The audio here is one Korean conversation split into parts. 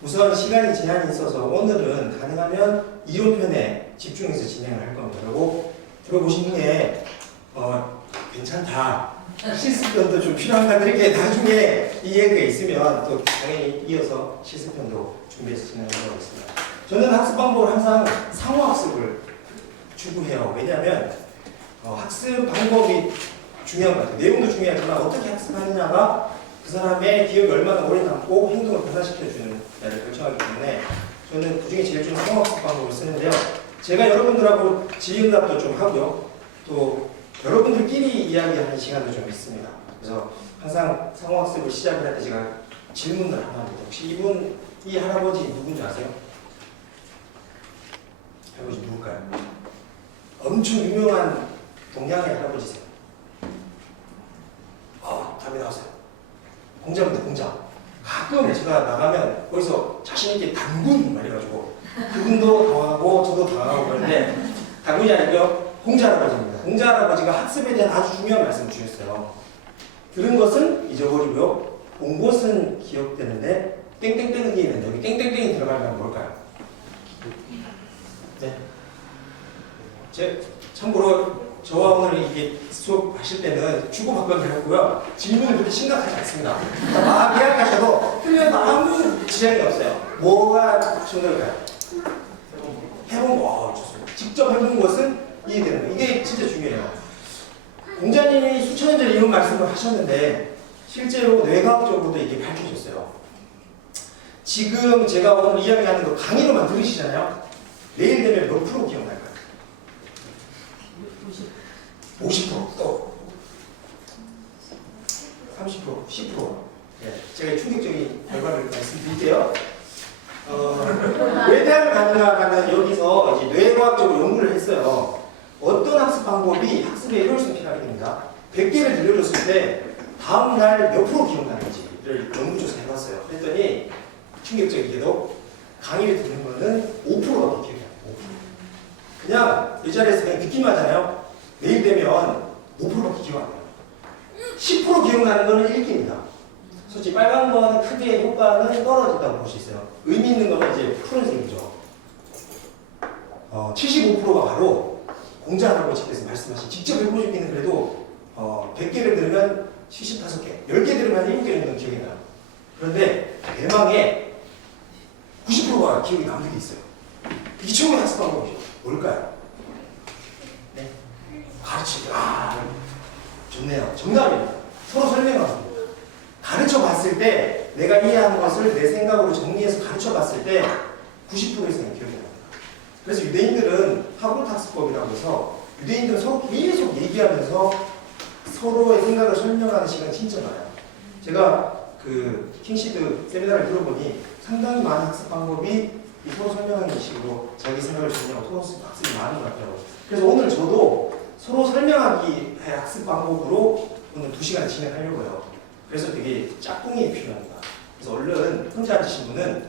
우선 시간이 제한이 있어서 오늘은 가능하면 이론편에 집중해서 진행을 할 겁니다. 그리고 들어보신 후에 괜찮다, 실습편도 좀 필요한가, 그렇게 나중에 이 얘기가 있으면 또 당연히 이어서 실습편도 준비해서 진행하도록 하겠습니다. 저는 학습 방법을 항상 상호학습을 추구해요. 왜냐하면 학습 방법이 중요한 것 같아요. 내용도 중요하지만 어떻게 학습하느냐가 그 사람의 기억이 얼마나 오래 남고 행동을 변화시켜주는 데를 결정하기 때문에 저는 그중에 제일 좀 상호학습 방법을 쓰는데요. 제가 여러분들하고 질의응답도 좀 하고요. 또 여러분들끼리 이야기하는 시간도 좀 있습니다. 그래서 항상 상호학습을 시작을 할 때 제가 질문을 하나 합니다. 혹시 이 할아버지 누군지 아세요? 할아버지 누굴까요? 엄청 유명한 동양의 할아버지세요. 답이 나오세요. 공자입니다, 공자. 가끔 제가 나가면 거기서 자신있게 당군 말해가지고 그분도 당하고 저도 당하고 그러는데 당군이 아니고요, 공자 할아버지입니다. 공자 할아버지가 학습에 대한 아주 중요한 말씀을 주셨어요. 들은 것은 잊어버리고요, 본 것은 기억되는데 땡땡땡이 있는데 여기 땡땡땡이 들어가면 뭘까요? 네. 참고로 저와 오늘 이게 수업하실 때는 주고받기를 했고요. 질문은 그렇게 심각하지 않습니다. 막 이야기하셔도 틀려도 아무 지장이 없어요. 뭐가 중요할까요? 해본 거. 좋습니다. 직접 해본 것은 이해되는 거. 이게 진짜 중요해요. 공자님이 수천 년 전에 이런 말씀을 하셨는데 실제로 뇌과학적으로도 이게 밝혀졌어요. 지금 제가 오늘 이야기하는 거 강의로만 들으시잖아요. 내일 되면 몇 프로 기억날까요? 50%, 또 30%, 10%. 네, 제가 충격적인 결과를 말씀드릴게요. 왜 대학을 가느냐는 여기서 이제 뇌과학적으로 연구를 했어요. 어떤 학습 방법이 학습에 이룰수록 필요하게 됩니다. 100개를 들려줬을 때 다음날 몇 프로 기억나는지를 연구조사 해봤어요. 그랬더니 충격적이게도 강의를 듣는 거는 5%밖에 기억이 안 나요. 5%. 그냥 이 자리에서 그냥 듣기만 하잖아요. 내일 되면 5%밖에 기억 안 나요. 10% 기억나는 거는 읽기입니다. 솔직히 빨간 거는 크게 효과는 떨어진다고 볼 수 있어요. 의미 있는 거는 이제 푸른색이죠. 75%가 바로 공자 할아버지께서 말씀하신, 직접 해보시기는 그래도 100개를 들으면 75개, 10개 들으면 7개 정도는 기억이 나요. 그런데 대망의 90%가 기억이 남는 게 있어요. 이게 최고의 학습 방법이죠. 뭘까요? 네. 가르치기. 좋네요. 정답입니다. 서로 설명하고 가르쳐 봤을 때 내가 이해하는 것을 내 생각으로 정리해서 가르쳐 봤을 때 90% 이상의 기억이 납니다. 그래서 유대인들은 하브루트 학습법이라고 해서 유대인들은 서로 계속 얘기하면서 서로의 생각을 설명하는 시간이 진짜 많아요. 제가 그 킹시드 세미나를 들어보니 상당히 많은 학습 방법이 서로 설명하는 식으로 자기 생각을 정리하고 토론 학습이 많은 것 같아요. 그래서 오늘 저도 서로 설명하기 학습 방법으로 오늘 2시간 진행하려고요. 그래서 되게 짝꿍이 필요합니다. 그래서 얼른 혼자 앉으신 분은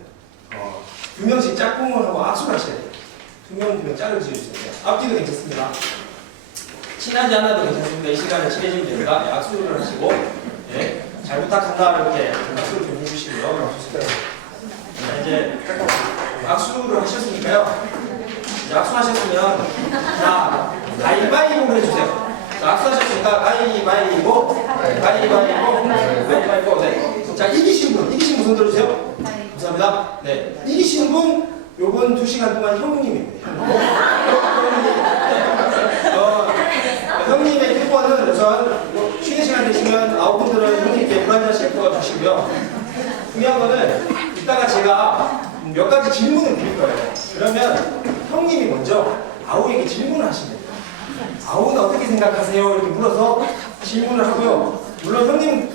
2명씩 짝꿍을 하고 악수를 하셔야 돼요. 2명 짝을 지어주셔야 돼요. 앞뒤도 괜찮습니다. 친하지 않아도 괜찮습니다. 이 시간에 친해지면 됩니다. 네, 악수를 하시고, 네, 잘 부탁한다 이렇게 악수를 좀 해주시고요. 네, 이제 악수를 하셨으니까요. 이제 악수하셨으면 자, 가위바위보를 해주세요. 자, 악수하셨으니까 가위바위보, 가위바위보. 네. 자, 이기신 분 손 들어주세요. 감사합니다. 네, 이기신 분 요번 2시간 동안 형님입니다. 형님의 특권은 우선 쉬는 시간 되시면 9분들은 형님께 물 한잔씩 부어주시고요. 중요한 거는 이따가 제가 몇 가지 질문을 드릴 거예요. 그러면 형님이 먼저 아우에게 질문을 하시면 돼요. 아우는 어떻게 생각하세요? 이렇게 물어서 질문을 하고요. 물론 형님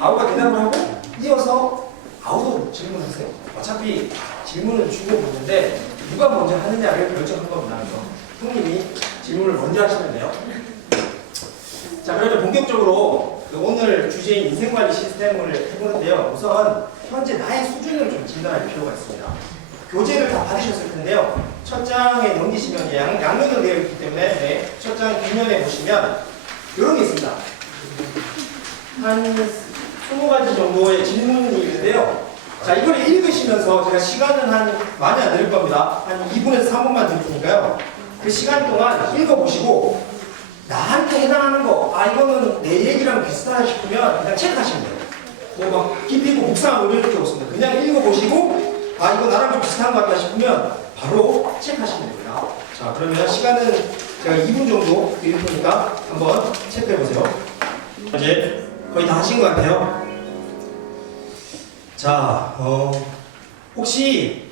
아우가 대답을 하고 이어서 아우도 질문하세요. 어차피 질문을 주고 보는데 누가 먼저 하느냐를 결정한 겁니다. 그래서 형님이 질문을 먼저 하시면 돼요. 자, 그러면 본격적으로 오늘 주제인 인생관리 시스템을 해보는데요. 우선 현재 나의 수준을 좀 진단할 필요가 있습니다. 교재를 다 받으셨을 텐데요. 첫 장에 넘기시면 양면으로 되어 있기 때문에 네, 첫 장 뒷면에 보시면 이런 게 있습니다. 한 20가지 정도의 질문이 있는데요. 자, 이걸 읽으시면서 제가 시간은 많이 안 드릴 겁니다. 한 2분에서 3분만 드릴 테니까요. 그 시간 동안 읽어보시고 나한테 해당하는 거, 아 이거는 내 얘기랑 비슷하다 싶으면 그냥 체크하시면 돼요. 뭐 막 깊이 있고 묵상하고 이럴 필요 없습니다. 그냥 읽어보시고 아 이거 나랑 좀 비슷한 것 같다 싶으면 바로 체크하시면 됩니다. 자, 그러면 시간은 제가 2분 정도 드릴 테니까 한번 체크해보세요. 이제 거의 다 하신 것 같아요. 자, 혹시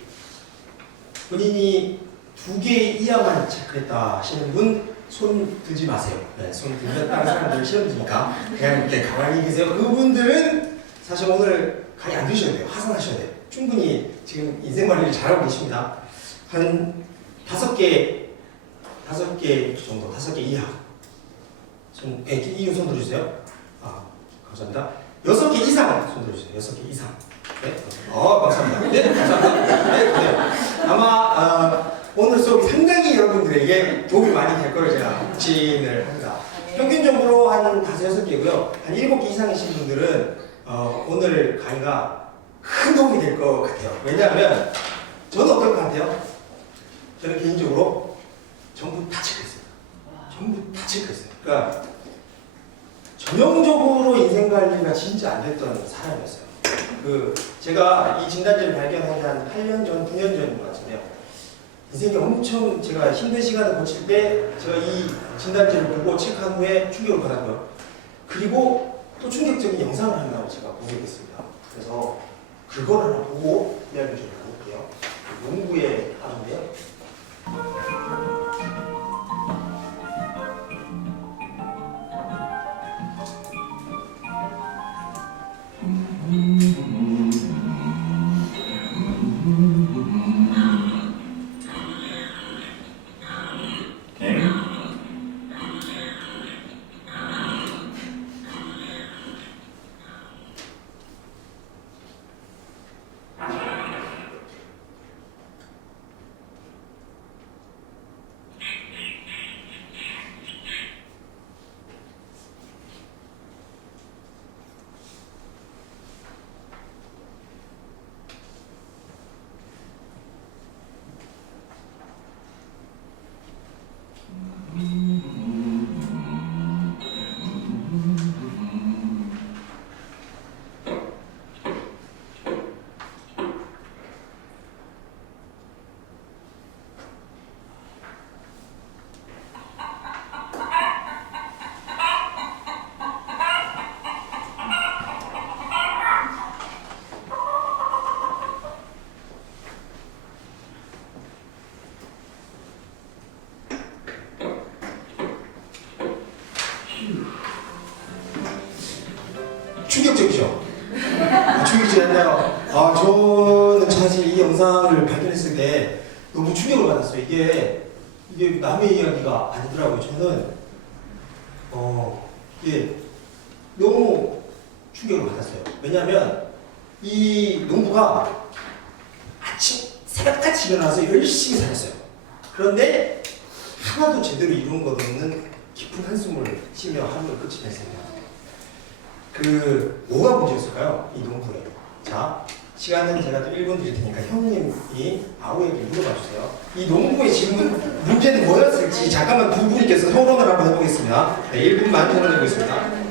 본인이 2개 이하만 체크했다 하시는 분 손 들지 마세요. 네, 손 들면 다른 사람들 시험 드니까 그냥 이렇게 가만히 계세요. 그분들은 사실 오늘 강의 안 드셔야 돼요. 하산하셔야 돼요. 충분히 지금 인생 관리를 잘하고 계십니다. 한 5개 정도, 5개 이하. 이유 손 들어주세요. 아, 감사합니다. 6개 이상 손 들어주세요. 6개 이상. 네, 감사합니다. 네, 감사합니다. 네, 네. 아마 오늘 수업이 상당히 여러분들에게 도움이 많이 될 거를 제가 확신을 합니다. 평균적으로 한 5, 6개고요. 한 7개 이상이신 분들은 오늘 강의가 큰 도움이 될 것 같아요. 왜냐하면 저는 어떨 것 같아요? 저는 개인적으로 전부 다 체크했어요. 전부 다 체크했어요. 그러니까 전형적으로 인생관리가 진짜 안 됐던 사람이었어요. 제가 이 진단지를 발견한 지 한 8년 전, 9년 전인 것 같은데요. 인생이 엄청 제가 힘든 시간을 거칠 때 제가 이 진단지를 보고 체크한 후에 충격을 받았고요. 그리고 또 충격적인 영상을 하나 제가 보게 됐습니다. 그래서 그걸 하나 보고 이야기를 좀 나눌게요. 농구의 하루인데요. 충격적이죠? 충격적이지 않나요? 저는 사실 이 영상을 발견했을 때 너무 충격을 받았어요. 이게 남의 이야기가 아니더라고요. 저는 이게 너무 충격을 받았어요. 왜냐하면 이 농부가 아침 새벽같이 일어나서 열심히 살았어요. 그런데 하나도 제대로 이룬 것 없는 깊은 한숨을 쉬며 하루를 끝이 냈습니다. 뭐가 문제였을까요? 이 농부에. 자, 시간은 제가 또 1분 드릴 테니까 형님이 아우에게 물어봐 주세요. 이 농부의 질문, 문제는 뭐였을지 잠깐만 두 분께서 토론을 한번 해보겠습니다. 네, 1분만 토론해보겠습니다.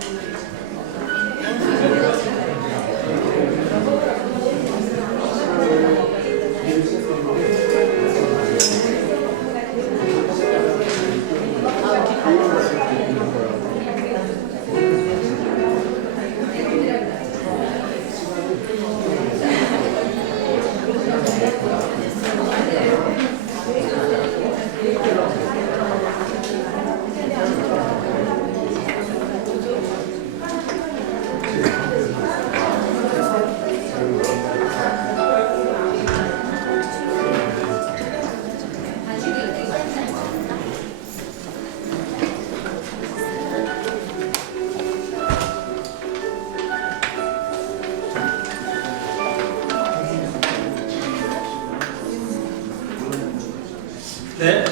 네,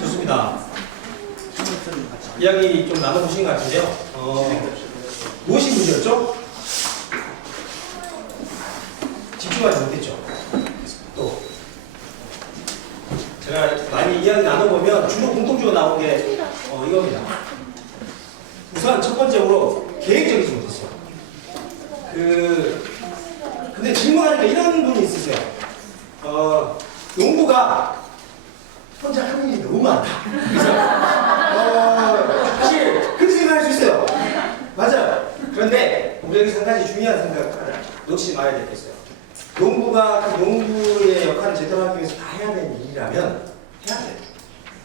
좋습니다. 이야기 좀 나눠보신 것 같은데요. 무엇이 문제였죠? 집중하세요. 많이 이야기 나눠보면 주로 공통적으로 나온 게 이겁니다. 우선 첫 번째로 계획적이지 못했어요. 근데 질문하니까 이런 분이 있으세요. 농부가 혼자 하는 일이 너무 많다. 그래서 사실 그렇게 생각할 수 있어요. 맞아요. 그런데 우리 여기서 한 가지 중요한 생각 하나 놓치지 말아야 되겠어요. 농부가 그 농부의 역할을 제대로 하기 위해서 다 해야 되는 일이라면 해야 돼요.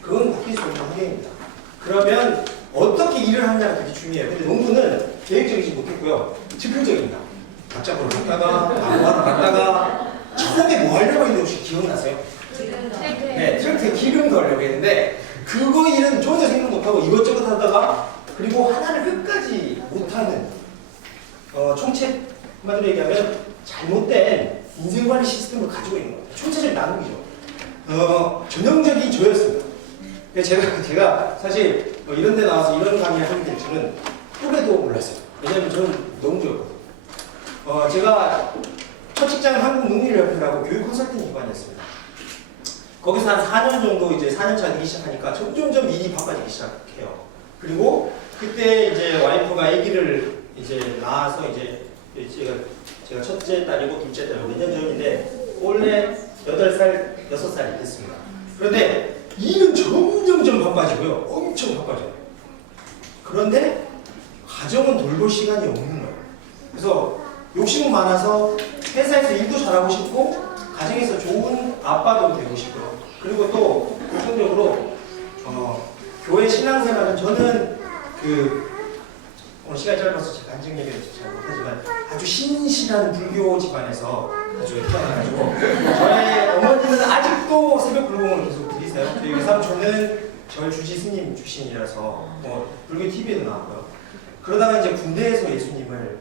그건 바뀔 수 없는 환경입니다. 그러면 어떻게 일을 하느냐가 되게 중요해요. 근데 농부는 계획적이지 못했고요. 즉흥적입니다. 각자 보러 갔다가 나무하러 갔다가 처음에 뭐 하려고 했는데 혹시 기억나세요? 네, 트랙터에 기름 넣으려고 했는데 그거 일은 전혀 생각 못하고 이것저것 하다가 그리고 하나를 끝까지 못하는 총체 한마디로 얘기하면 잘못된 인생관리 시스템을 가지고 있는 거예요. 총체적인 나누기죠. 전형적인 저였습니다. 제가 사실 이런 데 나와서 이런 강의를 하게 될 줄은 꿈에도 몰랐어요. 왜냐면 저는 너무 좋았거든요. 제가 첫 직장은 한국농민협회라고 교육 컨설팅 기관이었습니다. 거기서 한 4년 정도 이제 4년차 되기 시작하니까 점점점 일이 바빠지기 시작해요. 그리고 그때 이제 와이프가 아기를 이제 낳아서 이제 제가 첫째 딸이고 둘째 딸이고 몇 년 전인데 원래 8살, 6살이 됐습니다. 그런데 일은 점점점 바빠지고요. 엄청 바빠져요. 그런데 가정은 돌볼 시간이 없는 거예요. 그래서 욕심은 많아서 회사에서 일도 잘하고 싶고 가정에서 좋은 아빠도 되고 싶고요. 그리고 또 공통적으로 교회 신앙생활은 저는 오늘 시간이 짧아서 제가 간증 얘기를 잘 못하지만 아주 신실한 불교 집안에서 아주 태어나가지고 저의 어머니는 아직도 새벽 불공을 계속 드리세요. 저희 외삼촌은 절 주지 스님 출신이라서 불교 TV에도 나왔고요. 그러다가 이제 군대에서 예수님을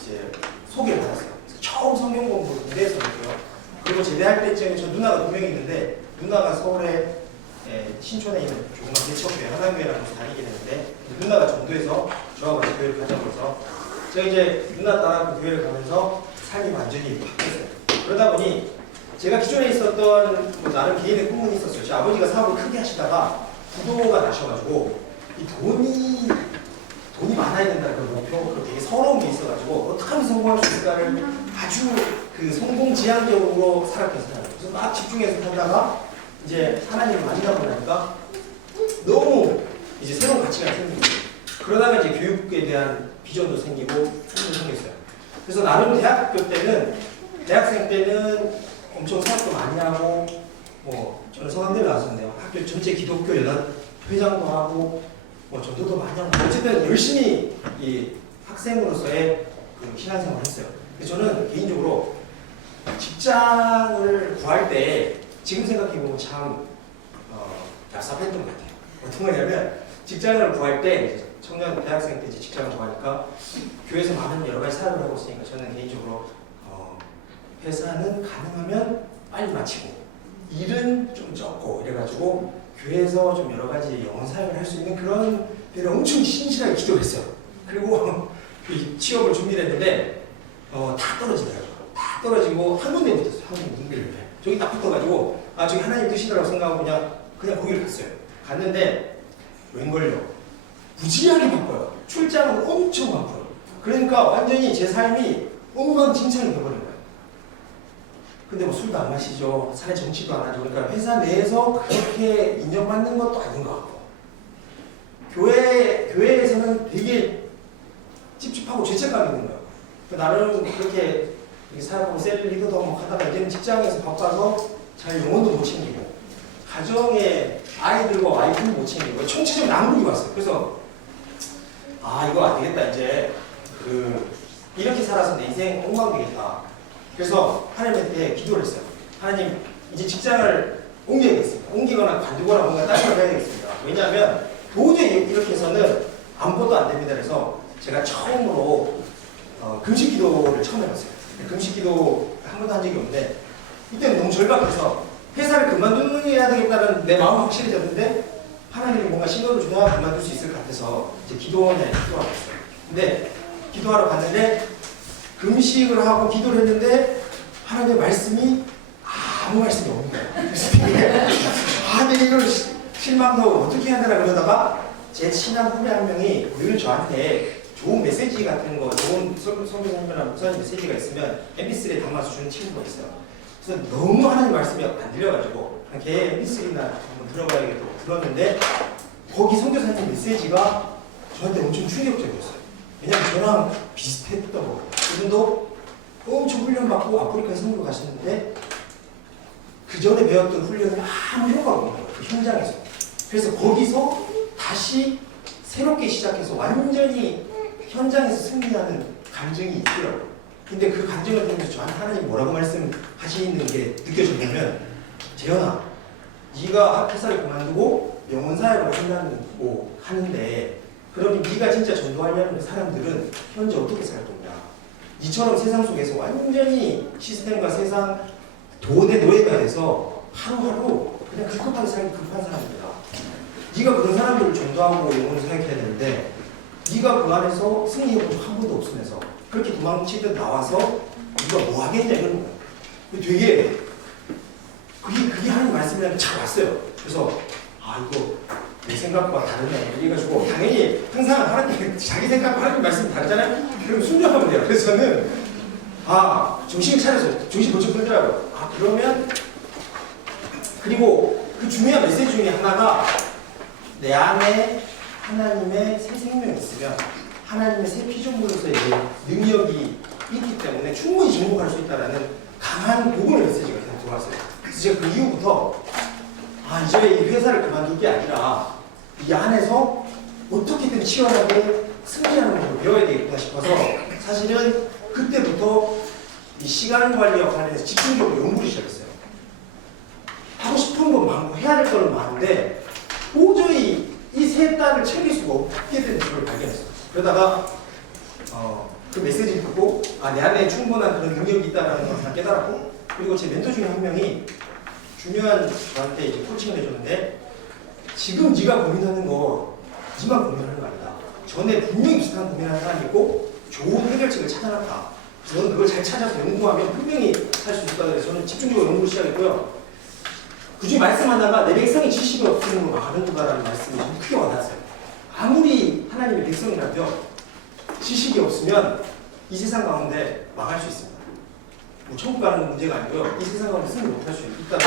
이제 소개를 받았어요. 그래서 처음 성경 공부를 군대에서 했고요. 그리고 제대할 때쯤에 저 누나가 2명이 있는데 누나가 서울에 신촌에 있는 조그만 대처교회 하나교회라는 곳에 다니게 되는데 누나가 전도해서 저하고 같이 교회를 가자고해서 제가 이제 누나 따라 그 교회를 가면서 삶이 완전히 바뀌었어요. 그러다 보니 제가 기존에 있었던 나름 개인의 꿈은 있었어요. 제 아버지가 사업을 크게 하시다가 부도가 나셔가지고 이 돈이 많아야 된다는 그 목표, 되게 서러운 게 있어가지고 어떻게 하면 성공할 수 있을까를 아주 성공지향적으로 살았거든요. 그래서 막 집중해서 살다가 이제 하나님을 만나고 나니까 너무 이제 새로운 가치가 생기고 그러다가 이제 교육에 대한 비전도 생기고 꿈도 생겼어요. 그래서 나름 대학생 때는 엄청 사업도 많이 하고 저는 서강대를 나왔었는데요. 학교 전체 기독교 연합 회장도 하고 전도도 많이 하고 어쨌든 열심히 이 학생으로서의 그 신앙생활을 했어요. 그래서 저는 개인적으로 직장을 구할 때 지금 생각해보면 참 얍삽했던 것 같아요. 어떤 거냐면 직장을 구할 때 청년 대학생 때 직장을 구하니까 교회에서 많은 여러 가지 사업을 하고 있으니까 저는 개인적으로 회사는 가능하면 빨리 마치고 일은 좀 적고 이래가지고 교회에서 좀 여러 가지 영혼 사역을 할 수 있는 그런 데를 엄청 신실하게 기도했어요. 그리고 취업을 준비를 했는데 다 떨어지더라고요. 다 떨어지고 한 군데 붙었어요. 한 군데 문제를 저기 딱 붙어가지고 저기 하나님 뜻이라고 생각하고 그냥 거기를 갔어요. 갔는데 웬걸요? 무지하게 바빠요. 출장은 엄청 많고요. 그러니까 완전히 제 삶이 엉망진창이 돼버린 거예요. 근데 술도 안 마시죠. 사회 정치도 안 하죠. 그러니까 회사 내에서 그렇게 인정받는 것도 아닌 것 같고 교회에서는 되게 찝찝하고 죄책감이 있는 거예요. 나름 그렇게 사업하고 셀 리더도 한번 하다가 이제는 직장에서 바빠서 잘 영혼도 못 챙기고 가정에 아이들과 와이프도 못 챙기고 총체적으로 난국이 왔어요. 그래서 이거 안 되겠다. 이제 이렇게 살아서 내 인생 엉망되겠다. 그래서 하나님한테 기도를 했어요. 하나님 이제 직장을 옮겨야겠습니다. 옮기거나 관두거나 뭔가 다른 걸 해야 되겠습니다. 왜냐하면 도저히 이렇게 해서는 아무것도 안 됩니다. 그래서 제가 처음으로 금식 기도를 처음 해봤어요. 금식 기도 한 번도 한 적이 없는데 이때는 너무 절박해서 회사를 그만둬야 되겠다는 내 마음이 확실해졌는데 하나님이 뭔가 신호를 줘야 그만둘 수 있을 것 같아서 이제 기도원에 기도하러 갔어요. 근데 기도하러 갔는데 금식을 하고 기도를 했는데 하나님의 말씀이 아무 말씀이 없는 거예요. 그래서 되게 내가 이걸 실망도 어떻게 해야 되나 그러다가 제 친한 후배 한 명이 늘 저한테 좋은 메시지 같은 거, 좋은 선교사님이나 목사님 메시지가 있으면 MP3에 담아서 주는 친구가 있어요. 그래서 너무 하나님 말씀이 안 들려가지고 걔 MP3나 한번 들어봐야겠다고 들었는데 거기 선교사님 메시지가 저한테 엄청 충격적이었어요. 왜냐면 저랑 비슷했다고. 그분도 엄청 훈련받고 아프리카에 선교 가시는데 그 전에 배웠던 훈련이 아무 효과가 없는 거예요. 그 현장에서. 그래서 거기서 다시 새롭게 시작해서 완전히 현장에서 승리하는 감정이 있더라고요. 근데 그 감정을 보면서 저한테 하나님 뭐라고 말씀하시는 게 느껴졌냐면 재현아, 네가 회사를 그만두고 영혼사역을 한다고 하는데 그러면 네가 진짜 전도하려는 사람들은 현재 어떻게 살 거냐. 니처럼 세상 속에서 완전히 시스템과 세상 돈의 노예가 돼서 하루하루 그냥 급급하게 살기 급한 사람들이다. 네가 그런 사람들을 전도하고 영혼 사역해야 되는데 네가 그 안에서 승리해본 적 한 번도 없으면서 그렇게 도망치듯 나와서 네가 뭐 하겠냐 이러는 거야. 되게 그게 하는 말씀이라는 게 잘 왔어요. 그래서 이거 내 생각과 다르네 이래가지고 당연히 항상 하나님 자기 생각과 하나님 말씀이 다르잖아요. 그럼 순종하면 돼요. 그래서 저는 정신 차려서 정신 번쩍 들더라고요. 그러면 그리고 그 중요한 메시지 중에 하나가 내 안에 하나님의 새 생명이 있으면 하나님의 새 피조물로서의 능력이 있기 때문에 충분히 정복할 수 있다는 강한 복음의 메시지가 그냥 들어왔어요. 그래서 제가 그 이후부터 이제 이 회사를 그만둘 게 아니라 이 안에서 어떻게든 치열하게 승리하는 것을 배워야 되겠다 싶어서 사실은 그때부터 이 시간 관리와 관련해서 집중적으로 연구를 시작했어요. 하고 싶은 건 많고 해야 될 거는 많은데 도저히 이 세 딸을 챙길 수가 없게 된 걸 발견했어요. 그러다가 그 메시지를 듣고 내 안에 충분한 그런 능력이 있다는 걸 깨달았고 그리고 제 멘토 중에 한 명이 중요한 저한테 이제 코칭을 해줬는데 지금 네가 고민하는 거 네만 고민하는 거 아니다. 전에 분명히 비슷한 고민하는 사람이 있고 좋은 해결책을 찾아놨다. 저는 그걸 잘 찾아서 연구하면 분명히 할 수 있다. 그래서 저는 집중적으로 연구를 시작했고요. 그중에 말씀 하나가 내 백성이 지식이 없으면 망하는구나라는 말씀이 좀 크게 와닿았어요. 아무리 하나님의 백성이라도 지식이 없으면 이 세상 가운데 망할 수 있습니다. 천국 가는 문제가 아니고요. 이 세상 가운데 승리 못할 수 있다는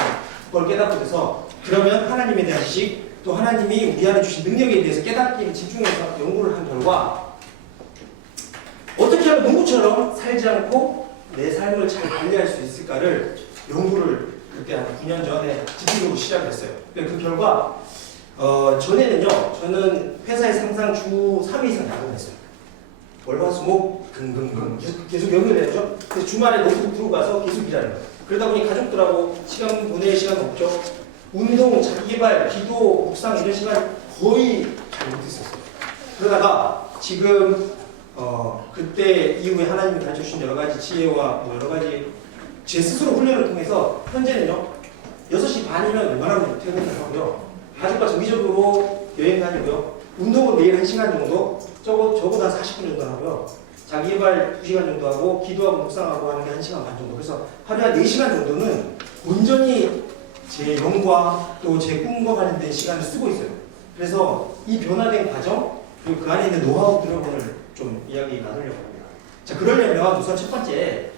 걸 깨닫게 돼서 그러면 하나님에 대한 지식 또 하나님이 우리 안에 주신 능력에 대해서 깨닫기 집중해서 연구를 한 결과 어떻게 하면 농부처럼 살지 않고 내 삶을 잘 관리할 수 있을까를 연구를 그때 한 9년 전에 집중적으로 시작했어요. 그 결과 전에는요. 저는 회사에서 항상 주 3일 이상 야근했어요. 월화수목 금금금 계속 연결되죠. 그래서 주말에 노트북 들고 가서 계속 일하는 거예요. 그러다 보니 가족들하고 시간 보낼 시간 없죠. 운동, 자기개발, 기도, 묵상 이런 시간 거의 잘 못했었어요. 그러다가 지금 그때 이후에 하나님이 가르쳐 주신 여러 가지 지혜와 여러 가지 제 스스로 훈련을 통해서 현재는요 6시 반이면 웬만하면 퇴근을 하고요. 가족과 정기적으로 여행 다니고요. 운동은 매일 1시간 정도, 저보다 40분 정도 하고요. 자기개발 2시간 정도 하고 기도하고 묵상하고 하는 게 1시간 반 정도. 그래서 하루에 한 4시간 정도는 온전히 제 영과 또 제 꿈과 관련된 시간을 쓰고 있어요. 그래서 이 변화된 과정 그리고 그 안에 있는 노하우들을 오늘 좀 이야기 나누려고 합니다. 자, 그러려면 우선 첫 번째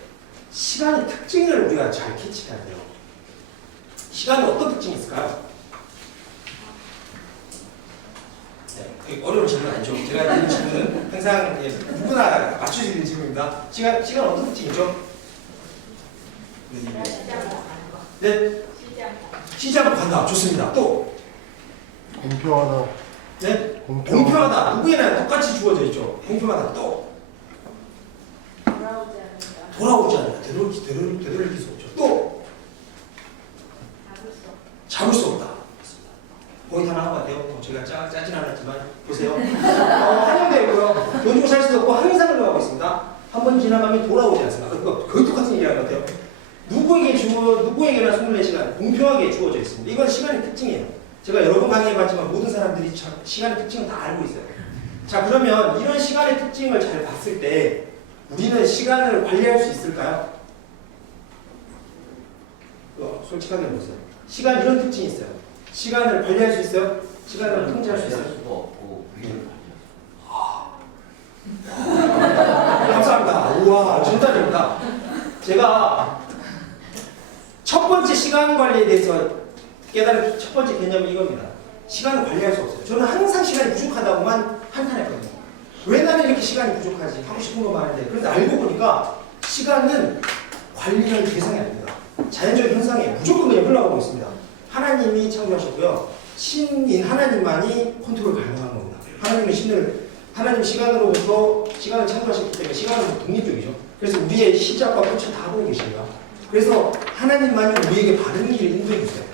시간의 특징을 우리가 잘 캐치해야 돼요. 시간에 어떤 특징이 있을까요? 네, 어려운 질문 아니죠. 제가 드리는 질문은 항상 누구나 맞출 수 있는 질문입니다. 시간 어떤 특징이죠? 네? 시작을 간다. 좋습니다. 또? 공평하다. 네? 공평하다. 누구에나 똑같이 주어져 있죠. 공평하다. 또? 돌아오지 않는다. 되돌릴 수 없죠. 또? 잡을 수 없다. 거의 다 나온 것 같아요. 제가 짜진 않았지만 보세요. 한영대고요. 돈 주고 살 수도 없고 항상 흘러가고 있습니다. 한 번 지나가면 돌아오지 않습니다. 거의 똑같은 얘기하는 것 같아요. 누구에게나 24시간 공평하게 주어져 있습니다. 이건 시간의 특징이에요. 제가 여러 번 강의해봤지만 모든 사람들이 시간의 특징을 다 알고 있어요. 자, 그러면 이런 시간의 특징을 잘 봤을 때 우리는 시간을 관리할 수 있을까요? 솔직하게 보세요. 시간 이런 특징이 있어요. 시간을 관리할 수 있어요? 시간을 통제할 수 있어요? 수가 없고 우리는 감사합니다. 우와, 정답입니다. 제가 첫 번째 시간 관리에 대해서 깨달은 첫 번째 개념이 이겁니다. 시간을 관리할 수 없어요. 저는 항상 시간이 부족하다고만 한탄했거든요. 왜 나는 이렇게 시간이 부족하지? 하고 싶은 거 많은데. 그런데 알고 보니까 시간은 관리할 대상이 아닙니다. 자연적 현상에 무조건 그냥 흘러가고 있습니다. 하나님이 창조하셨고요. 신인 하나님만이 컨트롤 가능한 겁니다. 하나님 시간으로부터 시간을 창조하셨기 때문에 시간은 독립적이죠. 그래서 우리의 시작과 끝을 다 보고 계십니다. 그래서 하나님만이 우리에게 바른 길을 인도해 주세요.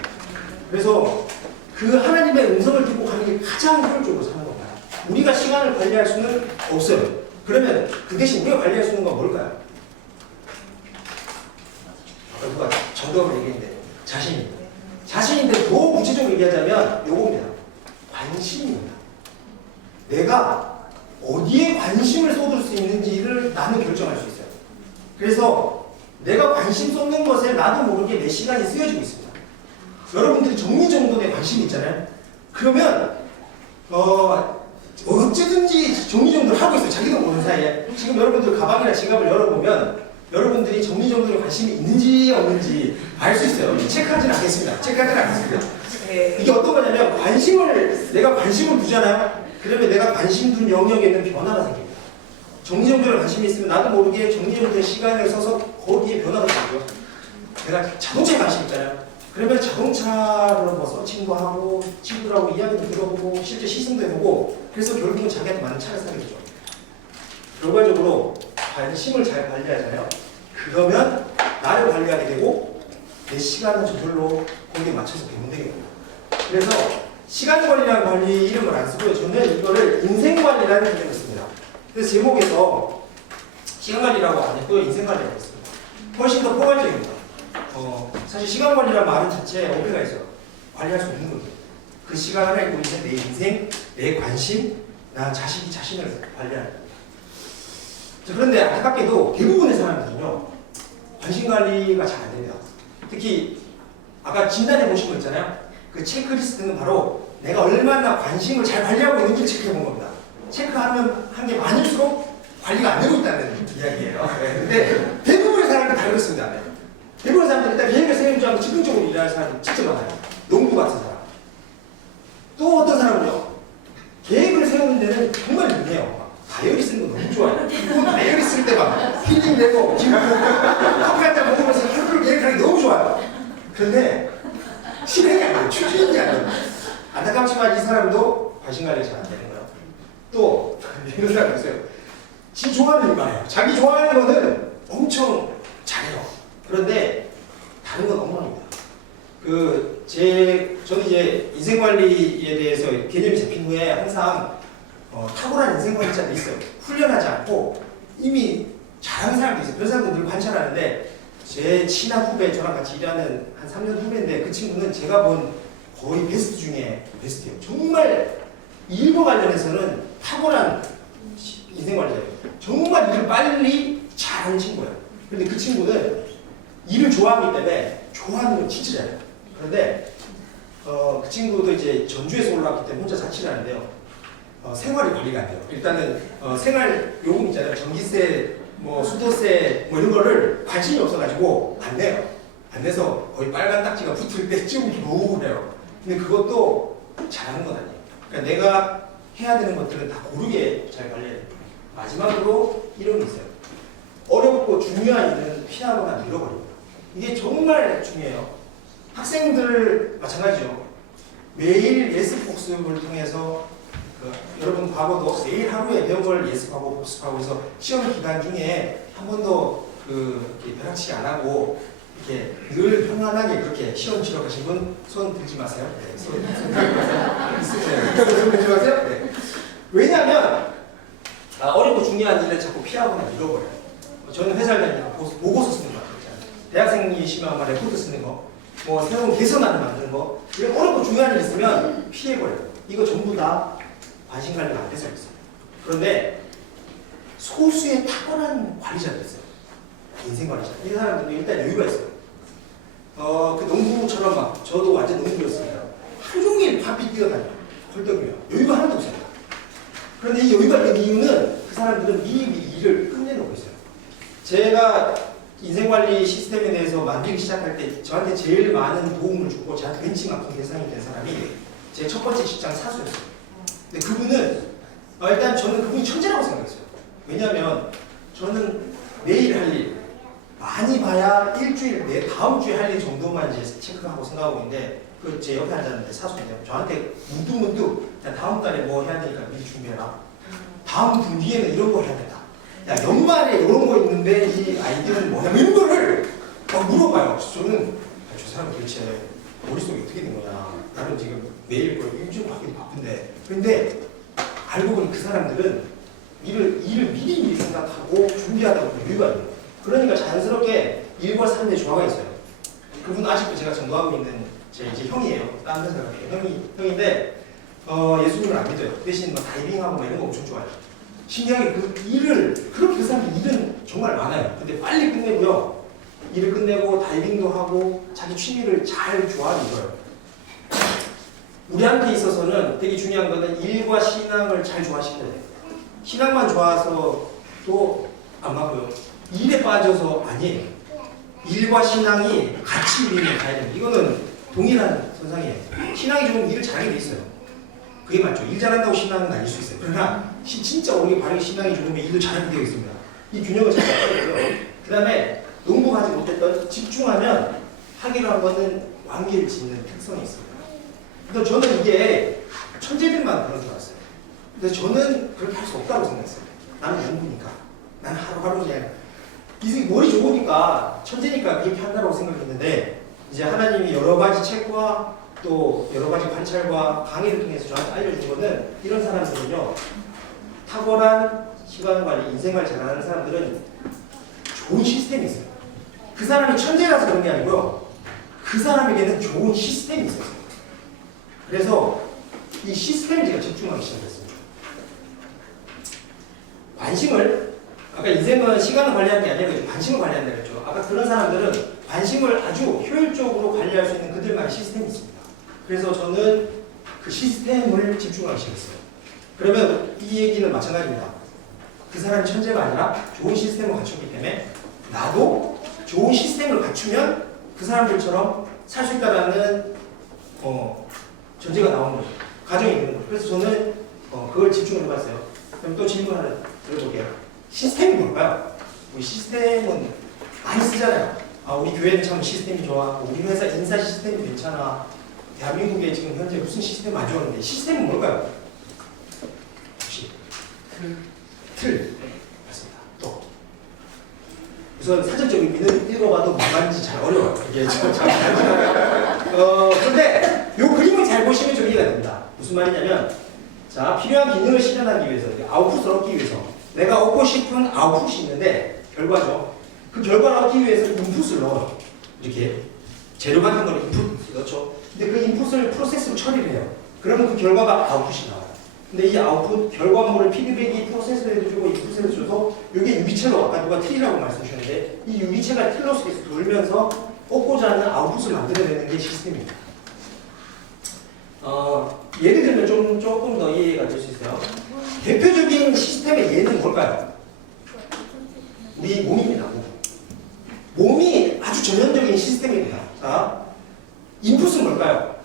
그래서 그 하나님의 음성을 듣고 가는 게 가장 효율적으로 사는 겁니다. 우리가 시간을 관리할 수는 없어요. 그러면 그 대신 우리가 관리할 수 있는 건 뭘까요? 아까 누가 정답을 얘기했는데 자신인데 더 구체적으로 얘기하자면 요겁니다. 관심입니다. 내가 어디에 관심을 쏟을 수 있는지를 나는 결정할 수 있어요. 그래서 내가 관심 쏟는 것에 나도 모르게 내 시간이 쓰여지고 있습니다. 여러분들이 정리정돈에 관심이 있잖아요. 그러면 어쨌든지 정리정돈을 하고 있어요. 자기도 모르는 사이에. 지금 여러분들 가방이나 지갑을 열어보면 여러분들이 정리정돈에 관심이 있는지 없는지 알 수 있어요. 체크하지는 않겠습니다. 이게 어떤 거냐면 내가 관심을 두잖아요. 그러면 내가 관심 둔 영역에 있는 변화가 생깁니다. 정리정돈에 관심이 있으면 나도 모르게 정리정돈에 시간을 써서 거기에 변화가 생기죠. 내가 자동차에 관심 있잖아요. 그러면 자동차로 뭐 서칭도 하고 친구들하고 이야기도 들어보고 실제 시승도 해보고 그래서 결국은 자기한테 맞는 차를 사게 되죠. 결과적으로 관심을 잘 관리하잖아요. 그러면 나를 관리하게 되고 내 시간은 저절로 거기에 맞춰서 배분되게 됩니다. 그래서 시간 관리라는 관리 이름을 안 쓰고요. 저는 이거를 인생 관리라는 개념을 씁니다. 그래서 제목에서 시간 관리라고 안 했고요. 인생 관리라고 했습니다. 훨씬 더 포괄적입니다. 사실 시간 관리라는 말은 자체에 어폐가 있어요. 관리할 수 없는 거죠. 그 시간을 알고 있는 내 인생, 내 관심, 나 자신을 관리하는 겁니다. 자, 그런데 안타깝게도 대부분의 사람들은요, 관심 관리가 잘 안 됩니다. 특히 아까 진단해 보신 거 있잖아요. 그 체크리스트는 바로 내가 얼마나 관심을 잘 관리하고 있는지 체크해 본 겁니다. 체크하면 한 게 많을수록 관리가 안 되고 있다는 이야기예요. 네, 근데 대부분의 사람들은 다 그렇습니다. 네. 대부분의 사람들은 일단 계획을 세우지 않고 즉흥적으로 일하는 사람들이 진짜 많아요. 농부 같은 사람. 또 어떤 사람은요, 계획을 세우는 데는 정말 능해요. 다이어리 쓰는 거 너무 좋아요. 그건 다이어리 쓸 때 막 힐링 내고 커피 한 잔 먹으면서 하루를 계획하는 게 너무 좋아요. 그런데 실행이 안 돼요. 추진이 안 돼요. 안타깝지만 이 사람도 관심관리가 잘 안 되는 거예요. 또 이런 사람 있어요. 지 좋아하는 일 말해요. 자기 좋아하는 거는 엄청 잘해요. 그런데 다른 건 엉망입니다. 저는 이제 인생관리에 대해서 개념이 잡힌 후에 항상 탁월한 인생관리자도 있어요. 훈련하지 않고 이미 잘하는 사람도 있어요. 그런 사람들 늘 관찰하는데 제 친한 후배, 저랑 같이 일하는 한 3년 후배인데 그 친구는 제가 본 거의 베스트 중에 베스트예요. 정말 일과 관련해서는 탁월한 인생관리자예요. 정말 일을 빨리 잘하는 친구예요. 그런데 그 친구는 일을 좋아하기 때문에 좋아하는 건 진짜 잘해요. 그런데 그 친구도 이제 전주에서 올라왔기 때문에 혼자 자취를 하는데요. 생활이 관리가 안 돼요. 일단은 생활 요금 있잖아요. 전기세, 뭐 수도세 뭐 이런 거를 관심이 없어가지고 안 내요. 안 내서 거의 빨간 딱지가 붙을 때쯤 너무 그래요. 근데 그것도 잘하는 건 아니에요. 그러니까 내가 해야 되는 것들은 다 고르게 잘 관리해야 돼요. 마지막으로 이런 게 있어요. 어렵고 중요한 일은 피하거나 밀어버립니다. 이게 정말 중요해요. 학생들 마찬가지죠. 매일 예습 복습을 통해서 여러분 과거도 매일 하루에 배운 걸 예습하고 복습하고 해서 시험 기간 중에 한 번도 이렇게 벼락치기 안 하고 이렇게 늘 평안하게 그렇게 시험 치러 가신 분 손 들지 마세요. 네, 손 들지 마세요. 손 들지 마세요. 네. 왜냐하면 어렵고 중요한 일을 자꾸 피하거나 잃어버려요. 저는 회사를 다니면서 보고서 쓰는 거 있잖아요. 대학생이시면 아마 레포트 쓰는 거, 뭐 새로운 개선안을 만드는 거, 이런 어렵고 중요한 일 있으면 피해버려요. 이거 전부 다 관심 관리가 안 돼서 있어요. 그런데 소수의 탁월한 관리자들이 있어요. 인생 관리자. 이 사람들은 일단 여유가 있어요. 그 농부처럼 막 저도 완전 농부였습니다. 여유가 있는 이유는 그 사람들은 미리 일을 끝내놓고 있어요. 제가 인생관리 시스템에 대해서 만들기 시작할 때 저한테 제일 많은 도움을 주고 저한테 벤치마킹 대상이 된 사람이 제 첫 번째 직장 사수였어요. 근데 그분은 일단 저는 그분이 천재라고 생각했어요. 왜냐하면 저는 매일 할 일, 많이 봐야 일주일, 내 다음 주에 할 일 정도만 이제 체크하고 생각하고 있는데 그 제 옆에 앉았는데 사수인데 저한테 문득문득 야, 다음 달에 뭐 해야 되니까 미리 준비해라. 다음 분 뒤에는 이런 거 해야 된다. 야, 연말에 이런 거 있는데 이 아이디어는 뭐냐 이런 거를 막 물어봐요. 저는 저 사람 도대체 머릿속에 어떻게 된 거냐. 나는 지금 매일 거 일주일 하기도 바쁜데. 근데 알고 보니 그 사람들은 일을 미리 생각하고 준비하다 보니 여유가 있는 거예요. 그러니까 자연스럽게 일과 삶의 조화가 있어요. 그분 아직도 제가 전도하고 있는 제 이제 형이에요. 다른 회사 가요. 형인데 예수님을 안 믿어요. 그 대신 뭐 다이빙하고 뭐 이런 거 엄청 좋아해요. 신기하게 그 일을 그렇게 그 사람이 일은 정말 많아요. 근데 빨리 끝내고요. 일을 끝내고 다이빙도 하고 자기 취미를 잘 좋아하는 거예요. 우리한테 있어서는 되게 중요한 거는 일과 신앙을 잘 좋아하시는 거예요. 신앙만 좋아서 또 안 맞고요. 일에 빠져서 아니에요. 일과 신앙이 같이 우리는 가야 됩니다. 이거는 동일한 선상이에요. 신앙이 좋으면 일을 잘하게 돼 있어요. 그게 맞죠. 일 잘한다고 신앙은 아닐 수 있어요. 그러나 진짜 우리 바르게 신앙이 좋으면 일도 잘하게 되어 있습니다. 이 균형을 잘 맞춰야 되고요. 그 다음에 농부하지 못했던 집중하면 하기로 한 거는 완기를 짓는 특성이 있습니다. 그래서 저는 이게 천재들만 그런 줄 알았어요. 그래서 저는 그렇게 할 수 없다고 생각했어요. 나는 농부니까. 나는 하루하루 그냥 이 머리 좋으니까 천재니까 그렇게 한다고 생각했는데 이제 하나님이 여러 가지 책과 또 여러 가지 관찰과 강의를 통해서 저한테 알려준 거는 이런 사람들은요 탁월한 시간관리, 인생관리 잘하는 사람들은 좋은 시스템이 있어요. 그 사람이 천재라서 그런 게 아니고요 그 사람에게는 좋은 시스템이 있어요. 그래서 이 시스템에 제가 집중하기 시작했습니다. 관심을 아까 인생은 시간을 관리하는 게 아니라 관심을 관리한다 그랬죠. 아까 그런 사람들은 관심을 아주 효율적으로 관리할 수 있는 그들만의 시스템이 있습니다. 그래서 저는 그 시스템을 집중하기 시작했어요. 그러면 이 얘기는 마찬가지입니다. 그 사람이 천재가 아니라 좋은 시스템을 갖췄기 때문에 나도 좋은 시스템을 갖추면 그 사람들처럼 살 수 있다라는 전제가 나오는 거죠. 가정이 있는 거죠. 그래서 저는 그걸 집중을 해봤어요. 그럼 또 질문 하나 드려볼게요. 시스템이 뭘까요? 우리 시스템은 많이 쓰잖아요. 우리 교회는 참 시스템이 좋아. 우리 회사 인사 시스템이 괜찮아. 대한민국에 지금 현재 무슨 시스템 안 좋았는데 시스템은 뭘까요? 혹시 틀. 맞습니다. 또 우선 사전적 의미는 읽어봐도 뭔지 잘 어려워요. 이게 그런데 이 그림을 잘 보시면 좀 이해가 됩니다. 무슨 말이냐면 자 필요한 기능을 실현하기 위해서 아웃풋을 얻기 위해서 내가 얻고 싶은 아웃풋이 있는데 결과죠. 그 결과를 얻기 위해서 인풋을 넣어요. 이렇게 재료 같은 걸 인풋 넣죠. 근데 그 인풋을 프로세스로 처리를 해요. 그러면 그 결과가 아웃풋이 나와요. 근데 이 아웃풋 결과물을 피드백이 프로세스로 해주고 인풋을 줘서 이게 유기체로 아까 누가 틀이라고 말씀 주셨는데 이 유기체가 틀로 계속 돌면서 얻고자 하는 아웃풋을 만들어내는 게 시스템입니다. 예를 들면 조금 더 이해가 될 수 있어요. 대표적인 시스템의 예는 뭘까요? 우리 몸입니다. 몸이 아주 전형적인 시스템입니다. 자, 인풋은 뭘까요?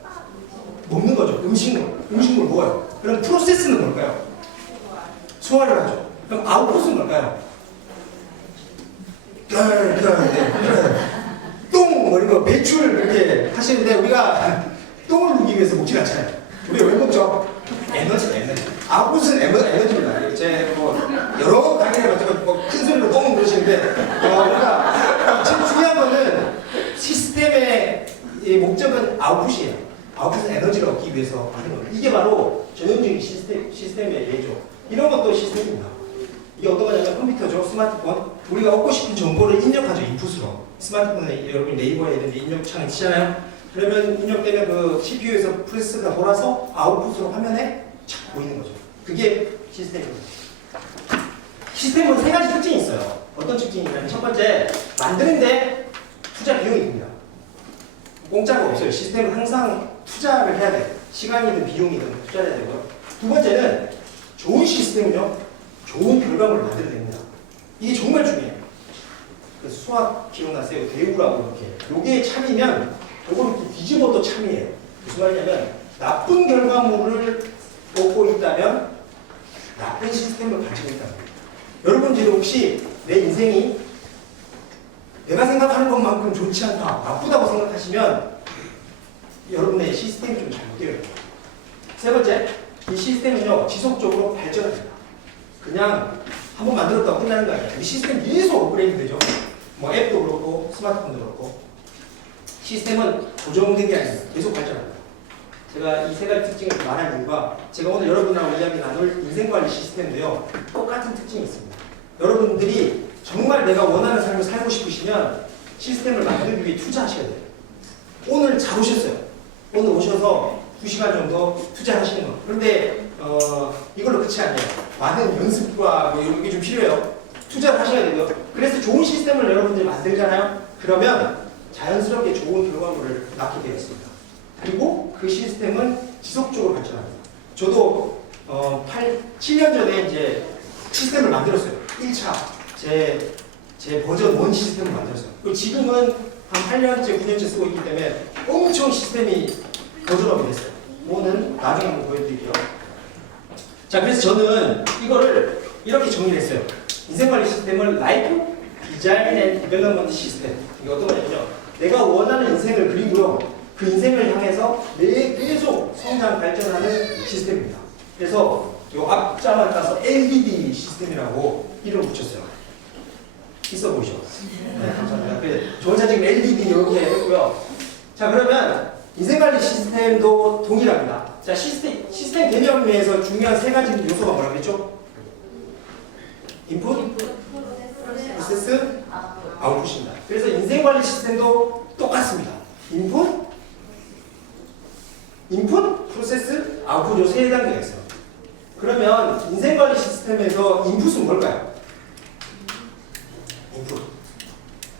먹는 거죠. 음식물 먹어요. 그럼 프로세스는 뭘까요? 소화를 하죠. 그럼 아웃풋은 뭘까요? 똥, 뭐 이런 거 배출 이렇게 하시는데 우리가 똥을 누기 위해서 먹지 않잖아요. 우리 왜 먹죠? 에너지. 아웃풋은 에너지입니다. 제 여러 강의를 가지고 큰 소리로 똥 그러시는데 우리가 제일 중요한 거는 시스템의 목적은 아웃풋이에요. 아웃풋은 에너지를 얻기 위해서 하는 겁니다. 이게 바로 전형적인 시스템의 예죠. 이런 것도 시스템입니다. 이게 어떤 거냐면 컴퓨터죠. 스마트폰. 우리가 얻고 싶은 정보를 입력하죠. 인풋으로. 스마트폰에 여러분 네이버에 있는데 입력창을 치잖아요. 그러면 입력되면 그 CPU에서 프레스가 돌아서 아웃풋으로 화면에 착 보이는 거죠. 그게 시스템입니다. 시스템은 세 가지 특징이 있어요. 어떤 특징이냐면 첫 번째, 만드는데 투자 비용이 듭니다. 공짜가 없어요. 시스템은 항상 투자를 해야 돼요. 시간이든 비용이든 투자를 해야 되고요. 두 번째는 좋은 시스템은요, 좋은 결과물을 만들어냅니다. 이게 정말 중요해요. 그래서 수학 기억나세요? 대우라고 이렇게. 요게 참이면, 요걸 이렇게 뒤집어도 참이에요. 무슨 말이냐면, 나쁜 결과물을 얻고 있다면, 나쁜 시스템을 가지고 있다는 거예요. 여러분들이 혹시 내 인생이 내가 생각하는 것만큼 좋지 않다, 나쁘다고 생각하시면, 여러분의 시스템이 좀 잘못되어 있는 거예요. 세 번째, 이 시스템은요, 지속적으로 발전합니다. 그냥 한번 만들었다고 끝나는 거 아니에요. 이 시스템 계속 업그레이드 되죠. 뭐 앱도 그렇고 스마트폰도 그렇고. 시스템은 고정된 게 아니에요. 계속 발전합니다. 제가 이 세 가지 특징을 말한 이유가 제가 오늘 여러분하고 이야기 나눌 인생관리 시스템도요, 똑같은 특징이 있습니다. 여러분들이 정말 내가 원하는 삶을 살고 싶으시면 시스템을 만들기 위해 투자하셔야 돼요. 오늘 잘 오셨어요. 오늘 오셔서 2시간 정도 투자하시는 거. 그런데 이걸로 끝이 아니에요. 많은 연습과 뭐 이런 게 좀 필요해요. 투자를 하셔야 되고요. 그래서 좋은 시스템을 여러분들이 만들잖아요. 그러면 자연스럽게 좋은 결과물을 낳게 되어 있습니다. 그리고 그 시스템은 지속적으로 발전합니다. 저도 7년 전에 이제 시스템을 만들었어요. 1차 제 버전 1 시스템을 만들었어요. 그리고 지금은 한 8년째, 9년째 쓰고 있기 때문에 엄청 시스템이 버전업이 됐어요. 뭐는 나중에 한번 보여드릴게요. 자, 그래서 저는 이거를 이렇게 정리를 했어요. 인생관리 시스템을 라이프 디자인 앤 디벨롭먼트 시스템. 이게 어떤 거냐면요, 내가 원하는 인생을 그리고요, 그 인생을 향해서 계속 성장 발전하는 시스템입니다. 그래서 이 앞자만 따서 LDD 시스템이라고 이름을 붙였어요. 있어 보이죠? 네, 감사합니다. 좋은 사진 LDD 이렇게 했고요. 자, 그러면 인생관리 시스템도 동일합니다. 자, 시스템 개념에서 중요한 세 가지 요소가 뭐라고 했죠? 인풋, 프로세스, 아웃풋입니다. 그래서 인생관리 시스템도 똑같습니다. 인풋, 프로세스, 아웃풋 요 세 단계가 있어요. 그러면 인생관리 시스템에서 인풋은 뭘까요? 인풋.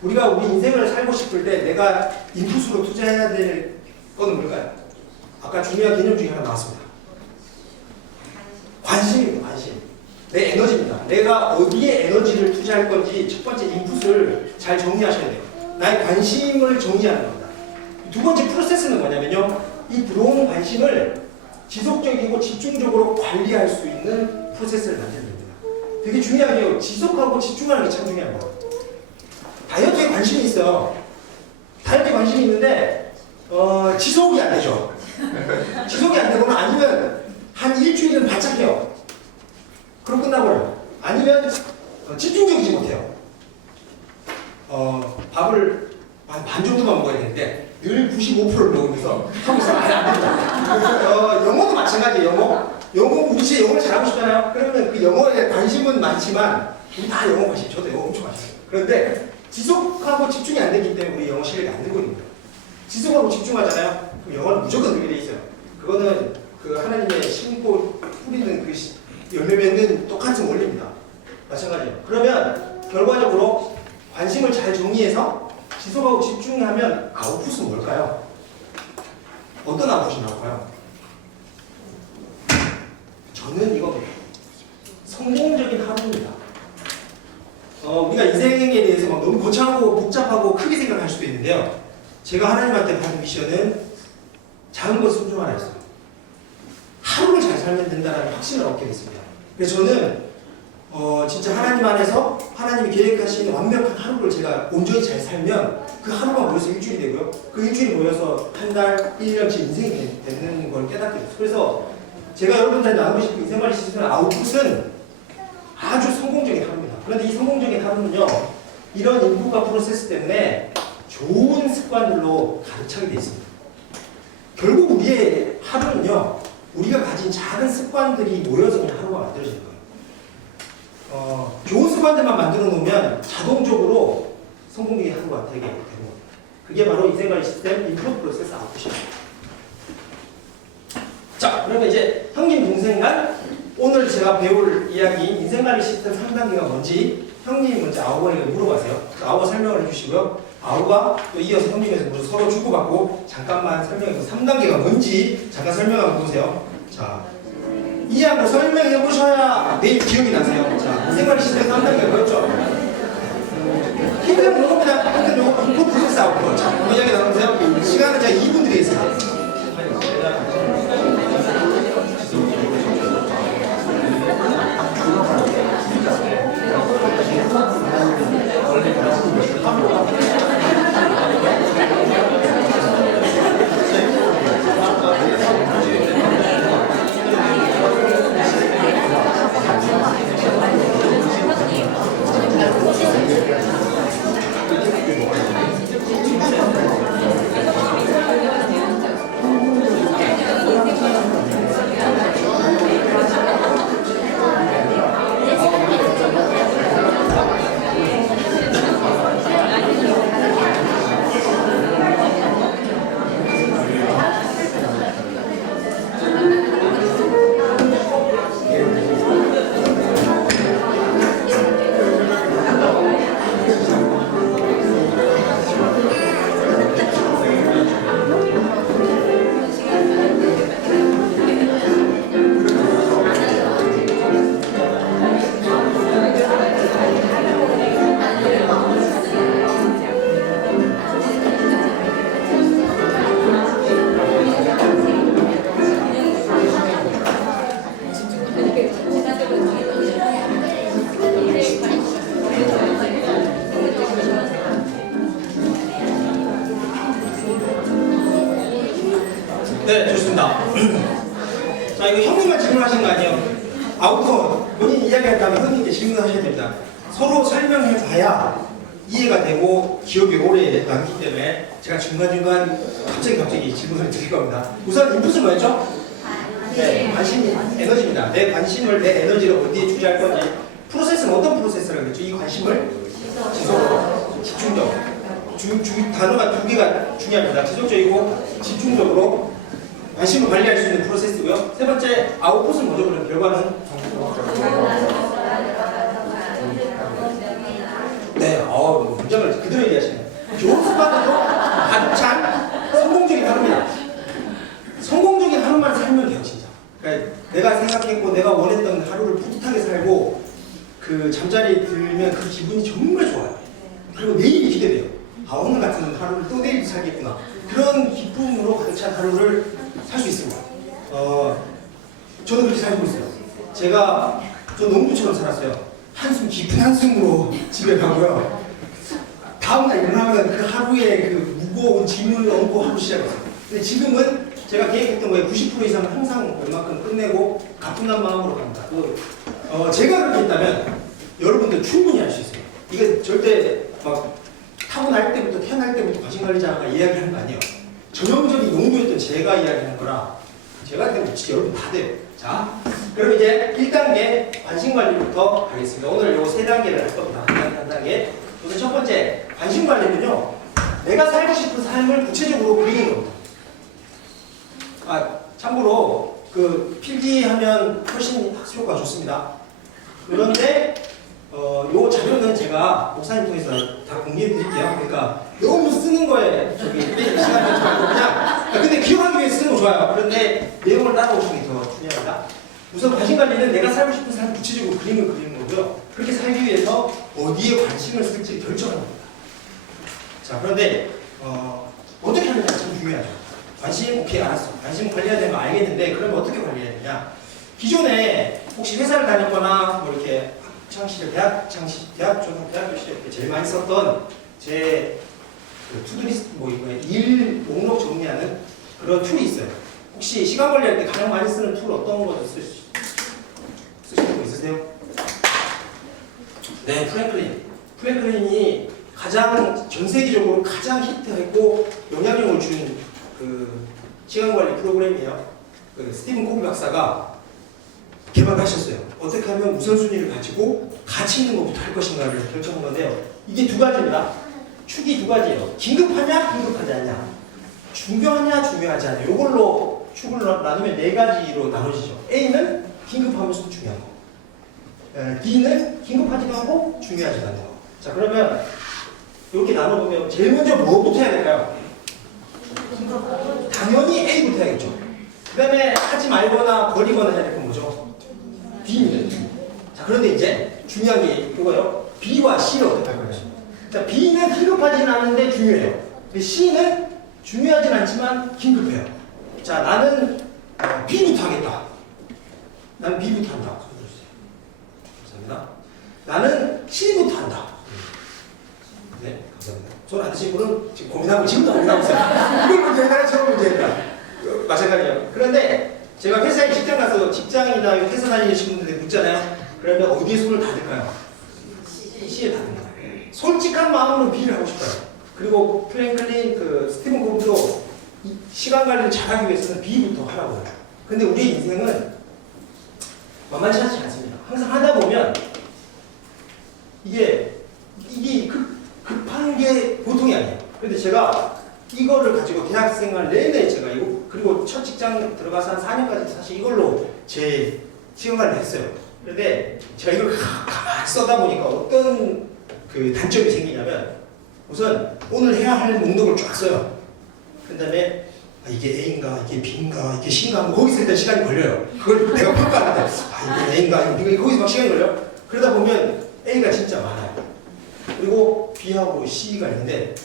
우리가 우리 인생을 살고 싶을 때 내가 인풋으로 투자해야 될 거는 뭘까요? 아까 중요한 개념 중에 하나 나왔습니다. 관심입니다. 관심. 내 에너지입니다. 내가 어디에 에너지를 투자할 건지 첫 번째 인풋을 잘 정리하셔야 돼요. 나의 관심을 정리하는 겁니다. 두 번째 프로세스는 뭐냐면요, 이 들어오는 관심을 지속적이고 집중적으로 관리할 수 있는 프로세스를 만드는 겁니다. 되게 중요한 게요, 지속하고 집중하는 게 참 중요한 거예요. 다이어트에 관심이 있어요. 다이어트에 관심이 있는데 지속이 안 되죠. 지속이 안 되거나 아니면 한 일주일은 바짝해요. 그럼 끝나버려요. 아니면 집중적이지 못해요. 밥을 한 반 정도만 먹어야 되는데 늘 95%를 먹으면서 하고 있으면 안 됩니다. 영어도 마찬가지예요. 영어 우리 제 영어를 잘하고 싶잖아요. 그러면 그 영어에 대한 관심은 많지만 우리 다 영어 관심, 저도 영어 엄청 많습니다. 그런데 지속하고 집중이 안 되기 때문에 우리 영어 실력이 안 늘고 있는 거예요. 지속하고 집중하잖아요. 그럼 영어는 무조건 늘게 돼 있어요. 그거는 그 하나님의 심고 뿌리는 그 열매 맺는 똑같은 원리입니다. 마찬가지예요. 그러면 결과적으로 관심을 잘 정리해서 지속하고 집중하면 아웃풋은 뭘까요? 어떤 아웃풋이 나올까요? 저는 이겁니다. 성공적인 하루입니다. 우리가 인생에 대해서 막 너무 거창하고 복잡하고 크게 생각할 수도 있는데요. 제가 하나님한테 받은 미션은 작은 것 순종하라였어요. 하루를 잘 살면 된다는 확신을 얻게 됐습니다. 그래서 저는 진짜 하나님 안에서 하나님이 계획하신 완벽한 하루를 제가 온전히 잘 살면 그 하루가 모여서 일주일이 되고요. 그 일주일이 모여서 한 달, 1년치 인생이 되는 걸 깨닫게 됐어요. 그래서 제가 여러분들한테 나누고 싶은 인생관리 시스템의 아웃풋은 아주 성공적인 하루입니다. 그런데 이 성공적인 하루는요, 이런 인풋과 프로세스 때문에 좋은 습관들로 가득 차게 되어 있습니다. 결국 우리의 하루는요, 우리가 가진 작은 습관들이 모여서 그냥 하루가 만들어지는 거예요. 좋은 습관들만 만들어 놓으면 자동적으로 성공적인 하루가 되게 되는 겁니다. 그게 바로 인생관리 시스템 인풋 프로세스 아웃풋입니다. 자, 그러면 이제 형님 동생 간 오늘 제가 배울 이야기 인생관리 시스템 3단계가 뭔지 형님이 먼저 아우에게 물어봐세요. 아우가 설명을 해주시고요. 아우가 또 이어서 형님에서 먼저 서로 주고받고 잠깐만 설명해서 3단계가 뭔지 잠깐 설명하고 보세요. 자, 이해하고 설명해 보셔야 내일 기억이 나세요. 자, 생활 시스템 3단계 뭐였죠? 힘든 거 그냥 한번 요거 인풋 프로세스 아웃풋. 자, 한번 이야기 나누세요. 시간은 제가 2분 드리겠습니다. 네, 좋습니다. 자, 이거 형님만 질문하신 거 아니에요? 아웃컷 본인 이야기할 다음에 형님께 질문하셔야 됩니다. 서로 설명해 봐야 이해가 되고 기억에 오래 남기 때문에 제가 중간중간 갑자기 질문을 드릴 겁니다. 우선 인풋은 뭐였죠? 네, 관심 에너지입니다. 내 관심을, 내 에너지를 어디에 투자할 건지. 프로세스는 어떤 프로세스라고 했죠? 이 관심을 지속적으로, 집중적. 단어가 두 개가 중요합니다. 지속적이고 집중적으로 관심을 관리할 수 있는 프로세스고요. 세 번째, 아웃풋은 뭐죠? 그럼 결과는? 네, 문장을 그대로 얘기하시네요. 좋은 습관으로 가득 찬 성공적인 하루입니다. 성공적인 하루만 살면 돼요, 진짜. 그러니까 내가 생각했고 내가 원했던 하루를 뿌듯하게 살고 그 잠자리에 들면 그 기분이 정말 좋아요. 그리고 내일이 기대돼요. 아, 오늘 같은 하루를 또 내일 살겠구나. 그런 기쁨으로 가득 찬 하루를 살 수 있습니다. 저도 그렇게 살고 있어요. 저 농부처럼 살았어요. 한숨 깊은 한숨으로 집에 가고요. 다음날 일어나면 그 하루에 그 무거운 짐을 얹고 하루 시작했어요. 근데 지금은 제가 계획했던 거에 90% 이상은 항상 웬만큼 끝내고 가뿐한 마음으로 갑니다. 제가 그렇게 했다면 여러분들 충분히 할 수 있어요. 이게 절대 막 타고날 때부터 태어날 때부터 관심관리자가 이야기하는 거 아니에요. 전형적인 농부였던 제가 이야기하는 거라 제가 되면 진짜 여러분 다 돼요. 자, 그럼 이제 1단계 관심관리부터 하겠습니다. 오늘 요 3단계를 할 겁니다. 한 단계. 우선 첫 번째 관심관리는요. 내가 살고 싶은 삶을 구체적으로 그리는 겁니다. 참고로 그 필기하면 훨씬 학습 효과가 좋습니다. 그런데 요 자료는 제가 목사님 통해서 다 공개해 드릴게요. 그러니까 너무 쓰는 거에 시간이 말고 그냥 근데 기억하기 위해 쓰는 거 좋아요. 그런데 내용을 따라오시는 게 더 중요합니다. 우선 관심관리는 내가 살고 싶은 삶을 구체적으로 그리는 거고요. 그렇게 살기 위해서 어디에 관심을 쓸지 결정하는 겁니다. 자, 그런데 어떻게 하느냐 참 중요하죠. 관심, 오케이, 알았어. 관심 관리해야 되는 거 알겠는데 그러면 어떻게 관리해야 되냐. 기존에 혹시 회사를 다녔거나 뭐 이렇게 학창시절, 초등학교 시절 때 제일 많이 썼던 제 투두리스트 일 목록 정리하는 그런 툴이 있어요. 혹시 시간 관리할 때 가장 많이 쓰는 툴 어떤 거 쓰시는 거 있으세요? 네, 프랭클린이 전 세계적으로 가장 히트했고 영향력을 준 그 시간 관리 프로그램이에요. 그 스티븐 코비 박사가 개발하셨어요. 어떻게 하면 우선순위를 가지고 가치 있는 것부터 할 것인가를 결정한 건데요. 이게 두 가지입니다. 축이 두 가지예요. 긴급하냐, 긴급하지 않냐. 중요하냐, 중요하지 않냐. 이걸로 축을 나누면 네 가지로 나눠지죠. A는 긴급하면서 중요한 거. B는 긴급하지도 않고 중요하지도 않은 거. 자, 그러면 이렇게 나눠보면 제일 먼저 뭐부터 해야 될까요? 당연히 A부터 해야겠죠. 그 다음에 하지 말거나 버리거나 해야 될 건 뭐죠? B입니다. 자, 그런데 이제 중요한 게 이거요. B와 C를 어떻게 할 거예요? 자, B는 긴급하진 않은데 중요해요. 근데 C는 중요하진 않지만 긴급해요. 자, 나는 B부터 하겠다. 나는 B부터 한다. 감사합니다. 나는 C부터 한다. 네, 감사합니다. 손 안 드신 분은 지금 고민하고 지금도 안 나오세요. 이걸 문제다, 저걸 문제다. 마찬가지예요. 그런데 제가 회사에 직장 가서 직장이나 회사 다니시는 분들한테 묻잖아요. 그러면 어디에 손을 닫을까요? C에 닫습니다. 솔직한 마음으로 B를 하고 싶어요. 그리고 프랭클린 스티븐 코브도 시간 관리를 잘하기 위해서는 B부터 하라고 해요. 근데 우리의 인생은 만만치 않지 않습니다. 항상 하다 보면 이게 급한 게 보통이 아니에요. 근데 제가 이거를 가지고 대학생활 내내 제가 이거 그리고 첫 직장 들어가서 한 4년까지 사실 이걸로 제 시간 관리를 했어요. 그런데 제가 이걸 가만히 써다 보니까 어떤 단점이 생기냐면 우선 오늘 해야 할 목록을 쫙 써요. 그 다음에 이게 A인가 이게 B인가 이게 C인가 하면 거기서 일단 시간이 걸려요. 그걸 내가 평가하는데 이게 A인가 이거 B인가 거기서 막 시간이 걸려요. 그러다 보면 A가 진짜 많아요. 그리고 B하고 C가 있는데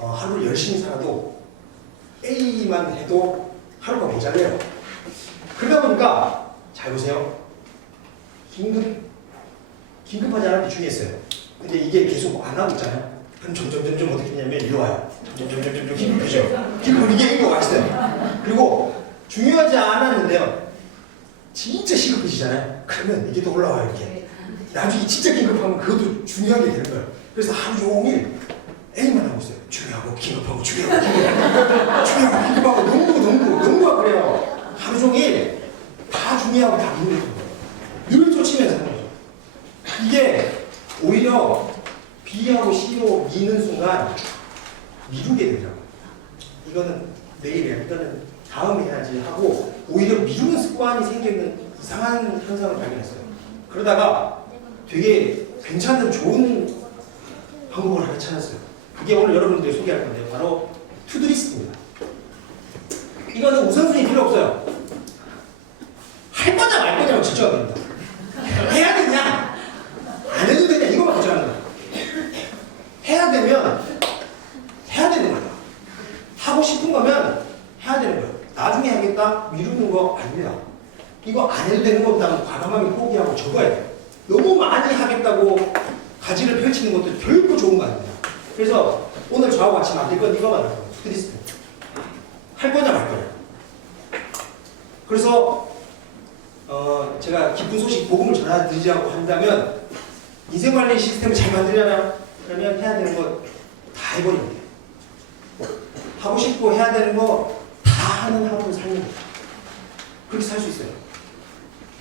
하루를 열심히 살아도 A만 해도 하루가 모자라요. 그러다 보니까 잘 보세요. 긴급하지 않은 게 중요했어요. 근데 이게 계속 안 하고 있잖아요. 그럼 점점 어떻게 되냐면 이리 와요. 점점 긴급해져. 긴급 이게 A가 와 있어요. 그리고 중요하지 않았는데요. 진짜 시급해지잖아요. 그러면 이게 또 올라와요 이렇게. 나중에 진짜 긴급하면 그것도 중요하게 되는 거예요. 그래서 하루 종일 A만 하고 있어요. 중요하고 긴급하고 중요하고 긴급하고 농구하고 그래요. 하루 종일 다 중요하고 다 긴급한 거예요. 늘 쫓으면서 하는 거죠. 이게 오히려 B하고 C로 미는 순간 미루게 되더라고요. 이거는 내일 해야 이거는 다음에 해야지 하고 오히려 미루는 습관이 생기는 이상한 현상을 발견했어요. 그러다가 되게 괜찮은 좋은 방법을 하나 찾았어요. 그게 오늘 여러분들이 소개할 건데요. 바로 투두리스트입니다. 이거는 우선순위 필요 없어요. 할 거냐 말 거냐만 결정하면 됩니다. 해야 되냐 안 해도 되냐 이거만 결정하는 거예요. 해야 되면 해야 되는 거예요. 하고 싶은 거면 해야 되는 거예요. 나중에 하겠다 미루는 거 아닙니다. 이거 안 해도 되는 것보다는 과감하게 포기하고 적어야 돼요. 너무 많이 하겠다고 가지를 펼치는 것도 결코 좋은 거 아닙니다. 그래서 오늘 저하고 같이 만들 건 이거만 할 거예요. 투두리스트. 할 거냐 말 거냐. 그래서 제가 기쁜 소식 복음을 전해드리자고 한다면 인생관리 시스템을 잘 만들려면 그러면 해야 되는 거 다 해버리면 돼요. 하고 싶고 해야 되는 거 다 하는 하루를 살면 돼요. 그렇게 살 수 있어요.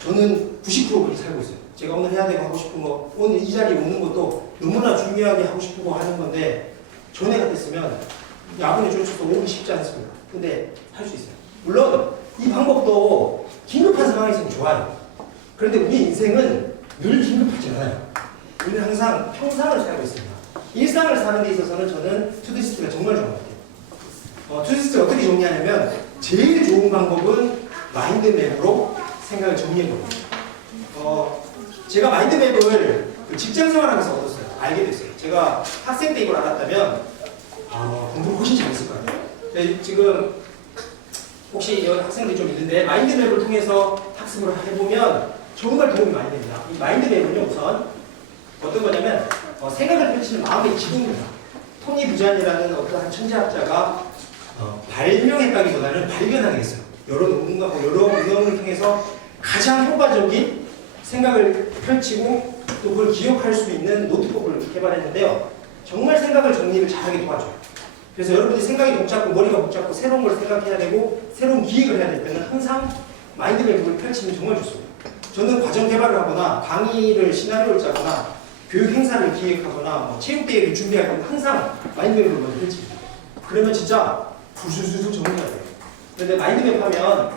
저는 90% 그렇게 살고 있어요. 제가 오늘 해야 되고 하고 싶은 거 오늘 이 자리에 오는 것도 너무나 중요하게 하고 싶고 하는 건데 전에 같았으면 야근에 쫓아서 오기 쉽지 않습니다. 근데 할 수 있어요. 물론 이 방법도 긴급한 상황에서는 좋아요. 그런데 우리 인생은 늘 긴급하지 않아요. 우리는 항상 평상을 살고 있습니다. 일상을 사는 데 있어서는 저는 투두리스트가 정말 좋은 것 같아요. 투두리스트를 어떻게 정리하냐면 제일 좋은 방법은 마인드맵으로 생각을 정리해 봅니다. 제가 마인드맵을 직장 생활하면서 얻었어요. 알게 됐어요. 제가 학생 때 이걸 알았다면 공부를 훨씬 잘했을 것 같아요. 지금 혹시 여기 학생들이 좀 있는데 마인드맵을 통해서 학습을 해보면 정말 도움이 많이 됩니다. 이 마인드맵은요 우선 어떤 거냐면 생각을 펼치는 마음의 기둥입니다. 토니 부잔이라는 어떤 천재학자가 발명했다기보다는 발견하게 됐어요. 여러 논문과 여러 운영을 통해서 가장 효과적인 생각을 펼치고 또 그걸 기억할 수 있는 노트북을 개발했는데요. 정말 생각을 정리를 잘하게 도와줘요. 그래서 여러분들이 생각이 복잡고 머리가 복잡고 새로운 걸 생각해야 되고 새로운 기획을 해야 될 때는 항상 마인드맵을 펼치면 정말 좋습니다. 저는 과정 개발을 하거나 강의를 시나리오를 짜거나 교육 행사를 기획하거나 체육대회를 준비할 때 항상 마인드맵을 먼저 펼칩니다. 그러면 진짜 불술술술 정리가 돼요. 그런데 마인드맵 하면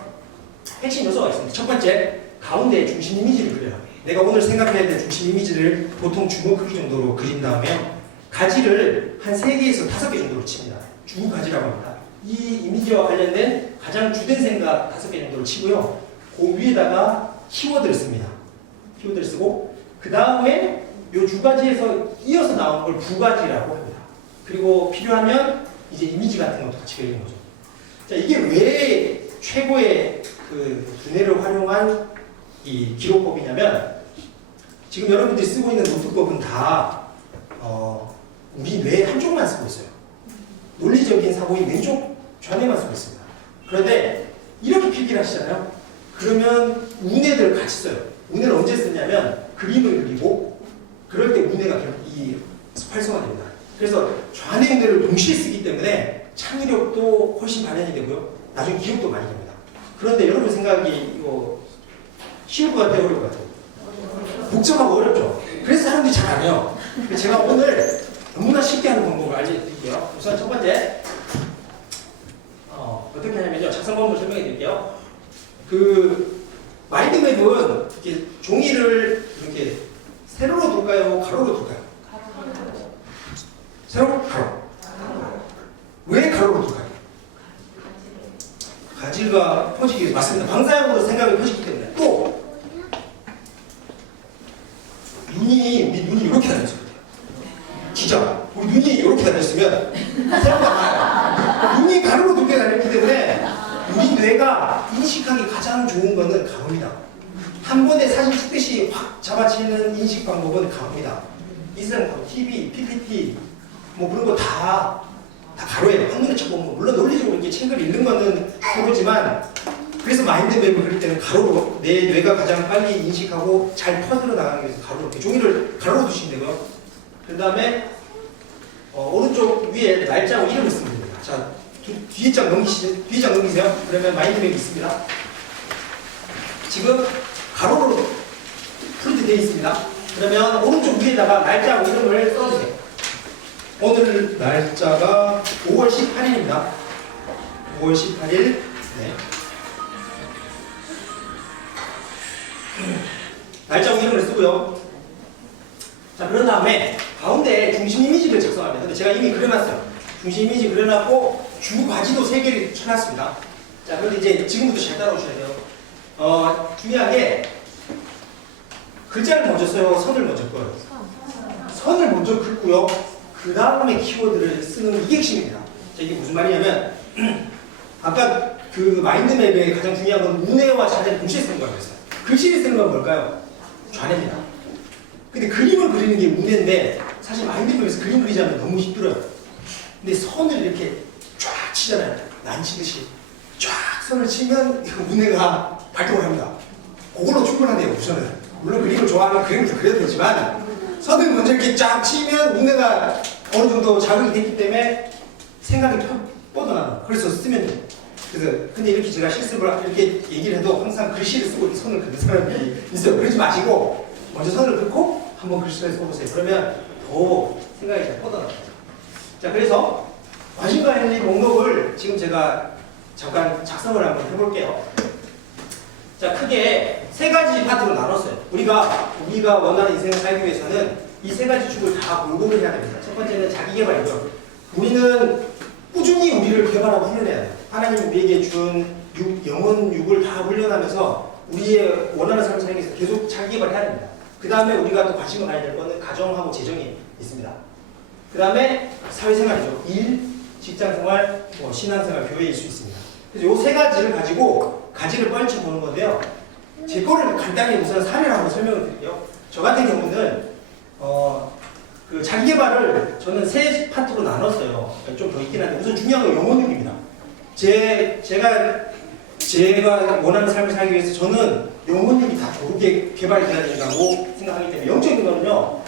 핵심 요소가 있습니다. 첫 번째, 가운데 중심 이미지를 그려요. 내가 오늘 생각해야 될 중심 이미지를 보통 주먹 크기 정도로 그린 다음에 가지를 한 3개에서 5개 정도로 칩니다. 주가지라고 합니다. 이 이미지와 관련된 가장 주된 생각 5개 정도를 치고요. 그 위에다가 키워드를 씁니다. 키워드를 쓰고 그 다음에 이 두 가지에서 이어서 나오는 걸 부가지라고 합니다. 그리고 필요하면 이제 이미지 같은 것도 같이 그리는 거죠. 자, 이게 왜 최고의 그 두뇌를 활용한 이 기록법이냐면 지금 여러분들이 쓰고 있는 노트법은 다 우리 뇌 한쪽만 쓰고 있어요. 논리적인 사고의 왼쪽 좌뇌만 쓰고 있습니다. 그런데 이렇게 필기를 하시잖아요. 그러면 우뇌들 같이 써요. 우뇌를 언제 쓰냐면 그림을 그리고 그럴 때 우뇌가 이 활성화됩니다. 그래서 좌뇌우뇌를 동시에 쓰기 때문에 창의력도 훨씬 발현이 되고요. 나중에 기억도 많이 됩니다. 그런데 여러분 생각이 이거 쉬울 것 같아요? 어려울 것 같아요? 복잡하고 어렵죠? 그래서 사람들이 잘 안 해요. 제가 오늘 너무나 쉽게 하는 방법을 알려드릴게요. 우선 첫 번째 어떻게 하냐면요. 작성 방법을 설명해 드릴게요. 그 마인드맵은 이렇게 종이를 이렇게 세로로 둘까요? 가로로 둘까요? 세로? 가로. 왜 가로로 둘까요? 가지가 펴지기 위해서 맞습니다. 방사형으로 생각이 펴지기 때문에 또 우리 눈이 이렇게 다녔을 거예요. 진짜 우리 눈이 이렇게 다녔으면 세로가 가요. 눈이 가로로 두께 다녔기 때문에 우리 뇌가 인식하기 가장 좋은 거는 가로입니다. 한 번에 사진 찍듯이 확 잡아치는 인식 방법은 가로입니다. 이 세상 가로, TV, PPT 뭐 그런 거 다 가로예요. 한눈에 쳐보면 물론 논리적으로 이렇게 책을 읽는 거는 세로지만 그래서 마인드맵을 그릴 때는 가로로 내 뇌가 가장 빨리 인식하고 잘 퍼들어 나가기 위해서 가로로 이렇게 종이를 가로로 두시면 되고요. 그 다음에 오른쪽 위에 날짜하고 이름을 쓰면 됩니다. 자, 뒤에 장 넘기세요. 그러면 마인드맵이 있습니다. 지금 가로로 프린트 되어 있습니다. 그러면 오른쪽 위에다가 날짜하고 이름을 써주세요. 오늘 날짜가 5월 18일입니다. 5월 18일. 네. 날짜하고 이름을 쓰고요. 자, 그런 다음에 가운데 중심 이미지를 작성합니다. 근데 제가 이미 그려놨어요. 중심 이미지 그려놨고 주 과지도 3개를 쳐놨습니다. 자, 그런데 이제 지금부터 잘 따라오셔야 돼요. 중요한 게 글자를 먼저 써요? 선을 먼저 꺼요? 선을 먼저 긋고요. 그 다음에 키워드를 쓰는 이게 핵심입니다. 자, 이게 무슨 말이냐면 아까 그 마인드맵의 가장 중요한 건 우뇌와 좌뇌를 동시에 쓰는 거라고 했어요. 글씨를 쓰는 건 뭘까요? 좌뇌입니다. 근데 그림을 그리는 게 우뇌인데 사실 마인드맵에서 그림 그리자면 너무 힘들어요. 근데 선을 이렇게 쫙 치잖아요. 난치듯이 쫙 선을 치면 우뇌가 발동을 합니다. 그걸로 충분하네요. 우선은 물론 그림을 좋아하면 그림을 그려도 되지만 선을 먼저 이렇게 쫙 치면 우뇌가 어느 정도 자극이 됐기 때문에 생각이 뻗어나요. 그래서 쓰면 돼요. 그래서 근데 이렇게 제가 실습을 이렇게 얘기를 해도 항상 글씨를 쓰고 선을 긋는 사람이 있어요. 그러지 마시고 먼저 선을 긋고 한번 글씨를 써보세요. 그러면 더 생각이 잘 뻗어나요. 자, 그래서 관심과 관련이 목록을 지금 제가 잠깐 작성을 한번 해볼게요. 자, 크게 3가지 파트로 나눴어요. 우리가 원하는 인생을 살기 위해서는 이 3가지 축을 다 골고루 해야 됩니다. 첫 번째는 자기개발이고요. 우리는 꾸준히 우리를 개발하고 훈련해야 돼요. 하나님 우리에게 준 영혼 육을 다 훈련하면서 우리의 원하는 삶을 살기 위해서 계속 자기개발을 해야 됩니다. 그 다음에 우리가 또 관심을 가져야 될 거는 가정하고 재정이 있습니다. 그 다음에 사회생활이죠. 일, 직장생활, 신앙생활, 교회일 수 있습니다. 그래서 이 3가지를 가지고 가지를 뻘쳐 보는 건데요. 제 거를 간단히 우선 사례를 한번 설명을 드릴게요. 저 같은 경우는 그 자기개발을 저는 3파트로 나눴어요. 좀 더 있긴 한데 우선 중요한 건 영혼육입니다. 제가 원하는 삶을 살기 위해서 저는 영혼육이 다 좋게 개발돼야 된다고 생각하기 때문에 영적인 거는요.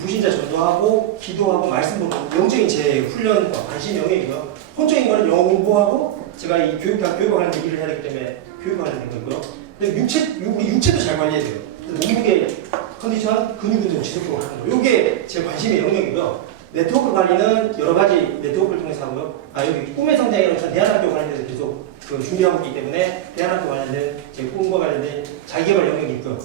불신자 전도하고 기도하고 말씀 보고 영적인 제 훈련 관심 영역이고요. 혼적인 거는 영어 공부하고 제가 이 교육과 관련 일을 해야 되기 때문에 교육과 관련된 거고요. 근데 우리 육체도 잘 관리해야 돼요. 몸무게 컨디션, 근육 운동 지속적으로 하는 거. 이게 제 관심의 영역이고요. 네트워크 관리는 여러 가지 네트워크를 통해서 하고요. 여기 꿈의 성장이라는 전 대안학교 관련돼서 계속 준비하고 있기 때문에 대안학교 관련된 제 꿈과 관련된 자기개발 영역이 있고요.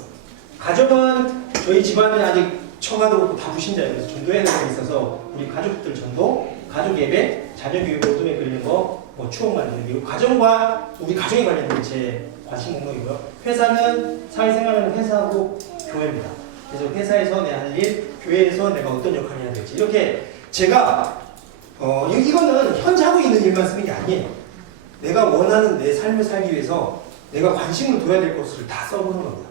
가족은 저희 집안은 아직 처가도 그렇고 다 불신자예요. 그래서 전도해야 되는 게 있어서 우리 가족들 전도, 가족 예배, 자녀 교육 로드맵 그리는 거, 뭐 추억 만들기, 가정과 우리 가정에 관련된 제 관심 목록이고요. 회사는 사회생활은 회사하고 교회입니다. 그래서 회사에서 내 할 일, 교회에서 내가 어떤 역할을 해야 될지 이렇게 제가 이거는 현재 하고 있는 일만 쓰는 게 아니에요. 내가 원하는 내 삶을 살기 위해서 내가 관심을 둬야 될 것을 다 써보는 겁니다.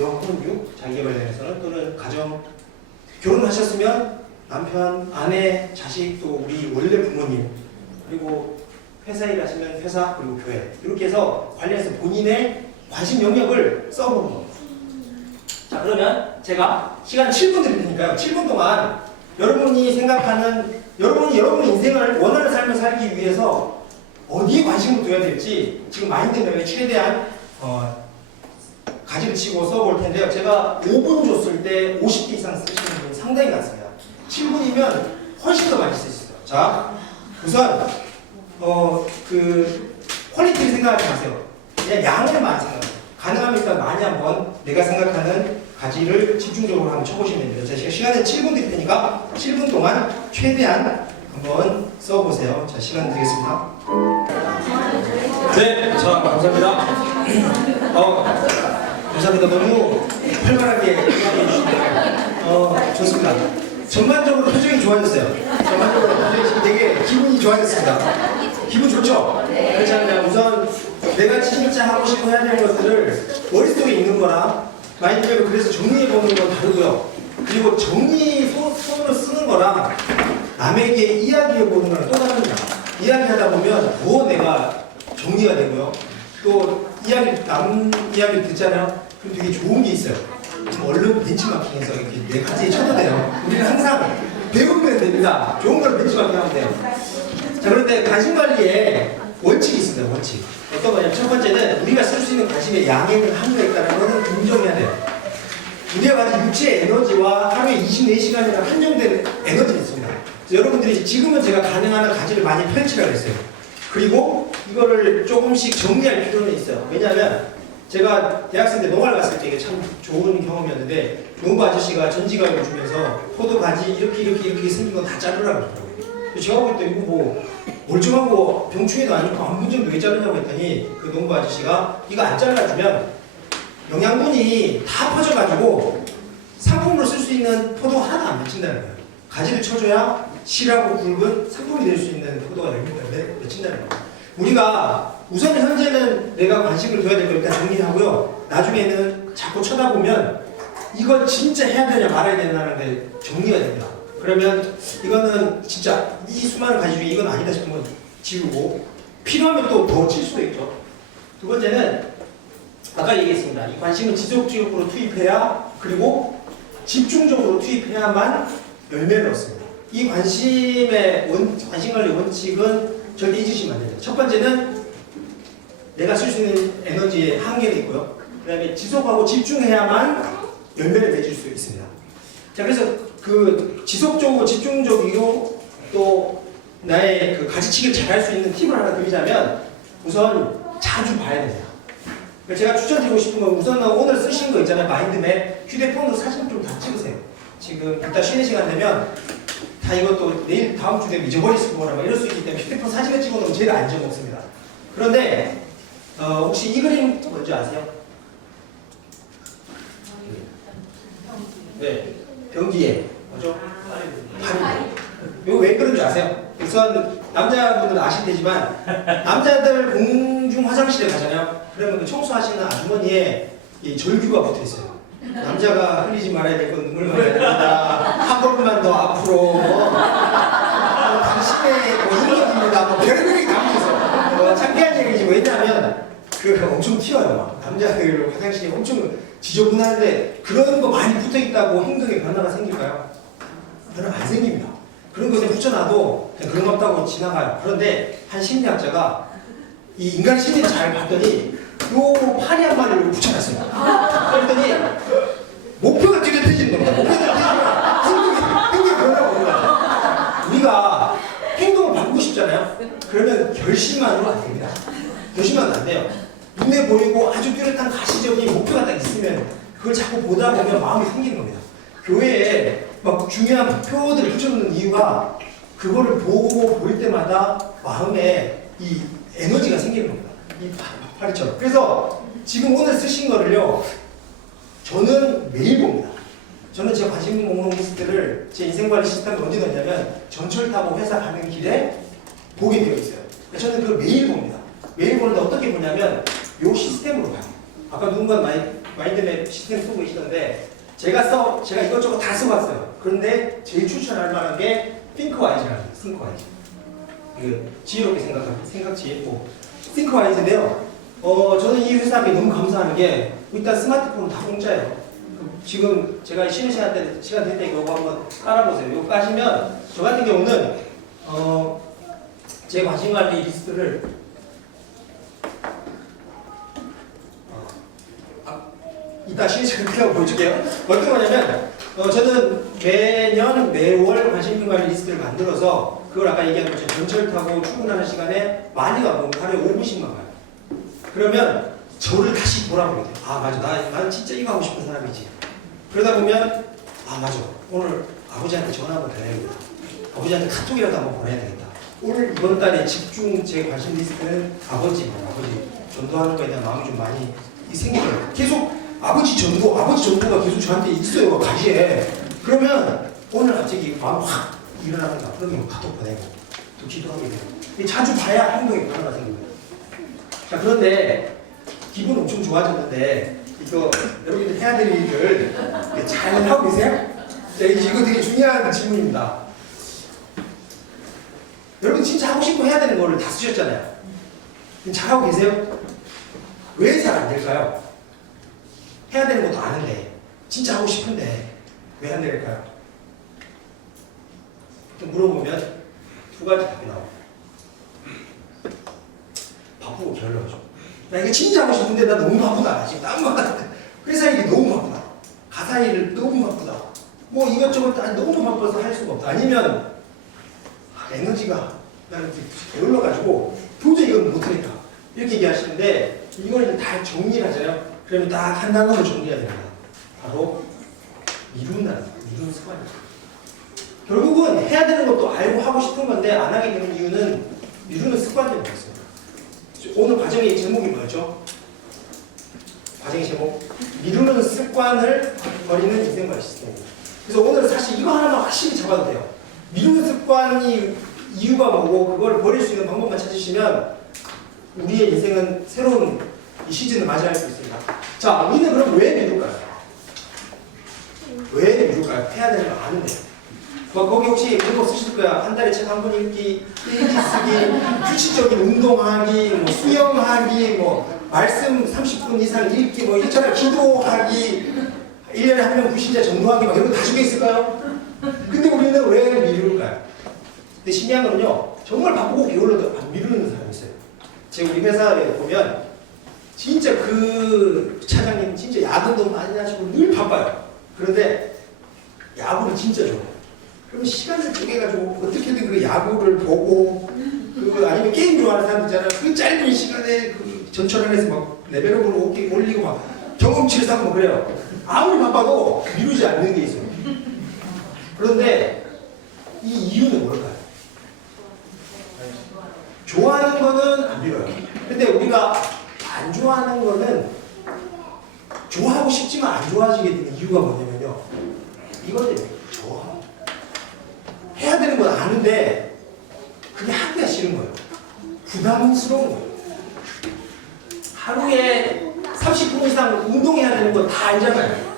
영혼유, 자기에 관련해서는 또는 가정, 결혼하셨으면 남편, 아내, 자식, 또 우리 원래 부모님, 그리고 회사 일 하시면 회사, 그리고 교회 이렇게 해서 관련해서 본인의 관심 영역을 써보는 겁니다. 자, 그러면 제가 시간 7분 드릴 테니까요. 7분 동안 여러분이 생각하는, 여러분의 인생을 원하는 삶을 살기 위해서 어디에 관심을 둬야 될지 지금 마인드맵에 최대한 가지를 치고 써볼 텐데요. 제가 5분 줬을 때 50개 이상 쓰시는 분 상당히 많습니다. 7분이면 훨씬 더 많이 쓸 수 있어요. 자, 우선 그 퀄리티를 생각하지 마세요. 그냥 양을 많이 생각하세요. 가능하면 일단 많이 한번 내가 생각하는 가지를 집중적으로 한번 쳐보시면 됩니다. 제가 시간에 7분 드릴 테니까 7분 동안 최대한 한번 써보세요. 자, 시간 드리겠습니다. 네, 자, 감사합니다. 감사합니다. 너무 활발하게 이야기해 주시네요. 좋습니다. 전반적으로 표정이 좋아졌어요. 전반적으로 표정이 되게 기분이 좋아졌습니다. 기분 좋죠? 그렇잖아요. 우선 내가 진짜 하고 싶어 해야 되는 것들을 머릿속에 있는 거랑 마인드맵을 그래서 정리해 보는 건 다르고요. 그리고 손으로 쓰는 거랑 남에게 이야기해 보는 거랑 또 다릅니다. 이야기하다 보면 더 내가 정리가 되고요. 또 남 이야기를 듣잖아요. 그럼 되게 좋은 게 있어요. 얼른 벤치마킹해서 이렇게 네 가지에 쳐도 돼요. 우리는 항상 배우면 됩니다. 좋은 걸 벤치마킹하면 돼요. 자, 그런데 관심 관리에 원칙이 있습니다. 원칙. 어떤 거냐면 첫 번째는 우리가 쓸 수 있는 관심의 양에는 한계가 있다는 것은 인정해야 돼요. 우리가 가진 육체의 에너지와 하루에 24시간이나 한정된 에너지가 있습니다. 여러분들이 지금은 제가 가능한 가지를 많이 펼치라고 했어요. 그리고 이거를 조금씩 정리할 필요는 있어요. 왜냐하면 제가 대학생 때 농가를 갔을 때 이게 참 좋은 경험이었는데 농부 아저씨가 전지가위를 주면서 포도 가지 이렇게 생긴 거 다 자르라고 그러더라고요. 제가 볼 때 이거 뭐 멀쩡하고 병충해도 아니고 아무 문제도 왜 자르냐고 했더니 그 농부 아저씨가 이거 안 잘라주면 영양분이 다 퍼져가지고 상품으로 쓸 수 있는 포도가 하나도 안 맺힌다는 거예요. 가지를 쳐줘야 실하고 굵은 상품이 될 수 있는 포도가 맺힌다는 거예요. 우리가 우선 현재는 내가 관심을 둬야 될 걸 일단 정리하고요. 나중에는 자꾸 쳐다보면 이걸 진짜 해야 되냐 말아야 되냐는 게 정리가 됩니다. 그러면 이거는 진짜 이 수많은 가지 중에 이건 아니다 싶으면 지우고 필요하면 또 더 칠 수도 있죠. 두 번째는 아까 얘기했습니다. 이 관심은 지속적으로 투입해야 그리고 집중적으로 투입해야만 열매를 얻습니다. 이 관심관리 원칙은 절대 잊으시면 안 됩니다. 첫 번째는 내가 쓸 수 있는 에너지의 한계가 있고요. 그 다음에 지속하고 집중해야만 열매를 맺을 수 있습니다. 자, 그래서 그 지속적이고 집중적이고 또 나의 그 가지치기를 잘할 수 있는 팁을 하나 드리자면 우선 자주 봐야 됩니다. 제가 추천드리고 싶은 건 우선은 오늘 쓰신 거 있잖아요. 마인드맵. 휴대폰으로 사진 좀 다 찍으세요. 지금 이따 쉬는 시간 되면 다 이것도 내일 다음 주 되면 잊어버릴 수 있거나 이럴 수 있기 때문에 휴대폰 사진을 찍어놓으면 제일 안전 없습니다. 그런데 혹시 이 그림 뭔지 아세요? 네, 변기에 뭐죠? 파리. 이거 왜 그런지 아세요? 우선 남자분들은 아실 테지만 남자들 공중 화장실에 가잖아요. 그러면 그 청소하시는 아주머니의 이 절규가 붙어 있어요. 남자가 흘리지 말아야 될 건 눈물 말아야 된다. 한 걸음만 더 앞으로. 당신의 인격입니다. 별별이 다 있어요. 창피한 얘기지. 왜냐하면 그 엄청 튀어요. 남자들 화장실이 엄청 지저분한데 그런 거 많이 붙어 있다고 행동에 변화가 생길까요? 변화 안 생깁니다. 그런 것에 붙여놔도 그냥 그런 거 없다고 지나가요. 그런데 한 심리학자가 이 인간 심리를 잘 봤더니 요 파리 한 마리를 붙여놨어요. 그랬더니 목표가 뚜렷해지는 겁니다. 목표가 뚜렷해지면 행동이 변화가 옵니다. 우리가 행동을 바꾸고 싶잖아요. 그러면 결심만으로 안 됩니다. 결심만 안 돼요. 눈에 보이고 아주 뚜렷한 가시적인 목표가 딱 있으면 그걸 자꾸 보다 보면 마음이 생기는 겁니다. 교회에 막 중요한 표들을 붙여놓는 이유가 그거를 보고 볼 때마다 마음에 이 에너지가 생기는 겁니다. 이 파리처럼. 그래서 지금 오늘 쓰신 거를요, 저는 매일 봅니다. 저는 제 관심 있는 목록 리스트를 제 인생관리 시스템에 언제 넣냐면 전철 타고 회사 가는 길에 보게 되어 있어요. 저는 그걸 매일 봅니다. 매일 보는데 어떻게 보냐면 요 시스템으로 봐요. 아까 누군가 마인드맵 시스템 쓰고 계시던데 제가 이것저것 다 써봤어요. 그런데 제일 추천할 만한 게 띵크와이즈라는 띵크와이즈. 그 지혜롭게 생각지 띵크와이즈인데요. 저는 이 회사에 너무 감사한 게 일단 스마트폰은 다 공짜예요. 지금 제가 쉬는 시간 될 때 이거 한번 깔아보세요. 이거 까시면 저 같은 경우는 제 관심관리 리스트를 이따 쉬는 시간 그냥 보여줄게요. 어떤 거냐면 저는 매월 관심관리 리스트를 만들어서 그걸 아까 얘기한 것처럼 전철 타고 출근하는 시간에 많이 가고 하루에 5분씩만 가요. 그러면 저를 다시 돌아보게 돼요. 아 맞아, 난 진짜 이거 하고 싶은 사람이지. 그러다 보면 아 맞아, 오늘 아버지한테 전화 한번 드려야겠다. 아버지한테 카톡이라도 한번 보내야 되겠다. 오늘 이번 달에 집중 제 관심 리스트는 아버지 전도하는 거에 대한 마음이 좀 많이 생기더라고요. 계속 아버지 전도가 계속 저한테 있어요, 가시에. 그러면 오늘 갑자기 마음 확 일어납니다. 그러면 카톡 보내고 또 기도하게 되고. 자주 봐야 행동이 변화가 생깁니다. 자, 그런데 기분 엄청 좋아졌는데 이거 여러분들 해야 될 일을 잘 하고 계세요? 자, 이거 되게 중요한 질문입니다. 여러분 진짜 하고 싶고 해야 되는 거를 다 쓰셨잖아요. 잘하고 계세요? 왜 잘 안 될까요? 해야 되는 것도 아는데 진짜 하고 싶은데 왜 안 될까요? 좀 물어보면 두 가지 답이 나옵니다. 바쁘고 게을러져. 나 이거 진짜 하고 싶은데 나 너무 바쁘다. 지금 다른 것 같아. 회사 일이 너무 바쁘다. 가사 일을 너무 바쁘다. 뭐 이것저것 다 너무 바빠서 할 수가 없다. 아니면 에너지가 나는 게을러가지고 도저히 이건 못하겠다. 이렇게 얘기하시는데 이거는 다 정리를 하잖아요. 그러면 딱 한 단어로 정리해야 됩니다. 바로 미루는 습관입니다. 결국은 해야 되는 것도 알고 하고 싶은 건데 안 하게 되는 이유는 미루는 습관 때문에 있습니다. 오늘 과정의 제목이 뭐였죠? 과정의 제목 미루는 습관을 버리는 인생관리 시스템입니다. 그래서 오늘은 사실 이거 하나만 확실히 잡아도 돼요. 미루는 습관이 이유가 뭐고 그걸 버릴 수 있는 방법만 찾으시면 우리의 인생은 새로운 이 시즌을 맞이할 수 있습니다. 자, 우리는 그럼 왜 미룰까요? 왜 미룰까요? 해야 되는 거 아는데. 거기 혹시 그런 거 쓰실 거야. 한 달에 책 한 권 읽기, 일기 쓰기, 규칙적인 운동하기, 뭐 수영하기, 뭐 말씀 30분 이상 읽기, 뭐 이처럼 기도하기, 1년에 한 명 불신자 전도하기, 막 이런 거 다 적혀 있을까요? 근데 우리는 왜 미룰까요? 근데 신기한 거는요, 정말 바쁘고 게을러도 안 미루는 사람이 있어요. 제가 우리 회사에 보면 진짜 그 차장님 진짜 야근도 많이 하시고 늘 바빠요. 그런데 야구를 진짜 좋아해요. 그럼 시간을 쪼개가지고 어떻게든 그 야구를 보고 아니면 게임 좋아하는 사람들 있잖아요. 그 짧은 시간에 그 전철 안에서 막 레벨업을 올리고 막 경험치를 쌓고 뭐 그래요. 아무리 바빠도 미루지 않는 게 있어요. 그런데 이 이유는 뭘까요? 좋아하는 거는 안 미뤄요. 근데 우리가 안 좋아하는 거는 좋아하고 싶지만 안 좋아지게 되는 이유가 뭐냐면요. 이것 때문에 해야 되는 건 아는데 그게 하기가 싫은 거예요. 부담스러운 거예요. 하루에 30분 이상 운동해야 되는 거 다 알잖아요.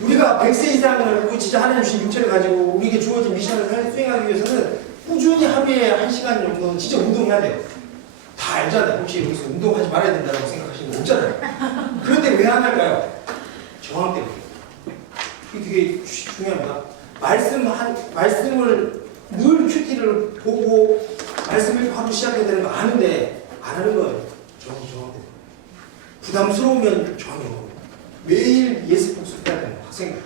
우리가 100세 이상을 진짜 하나님 주신 육체를 가지고 우리에게 주어진 미션을 수행하기 위해서는 꾸준히 하루에 1시간 정도는 진짜 운동해야 돼요. 다 알잖아요. 혹시 여기서 운동하지 말아야 된다고 생각하시는 거 없잖아요. 그런데 왜 안 할까요? 저항 때문에. 이게 되게 중요합니다. 말씀을 늘 큐티를 보고 말씀을 바로 시작해야 되는 거 아는데 안 하는 거예요. 저항 때문에. 부담스러우면 저항이 오고 매일 예습 복습해야 되는 거 학생들.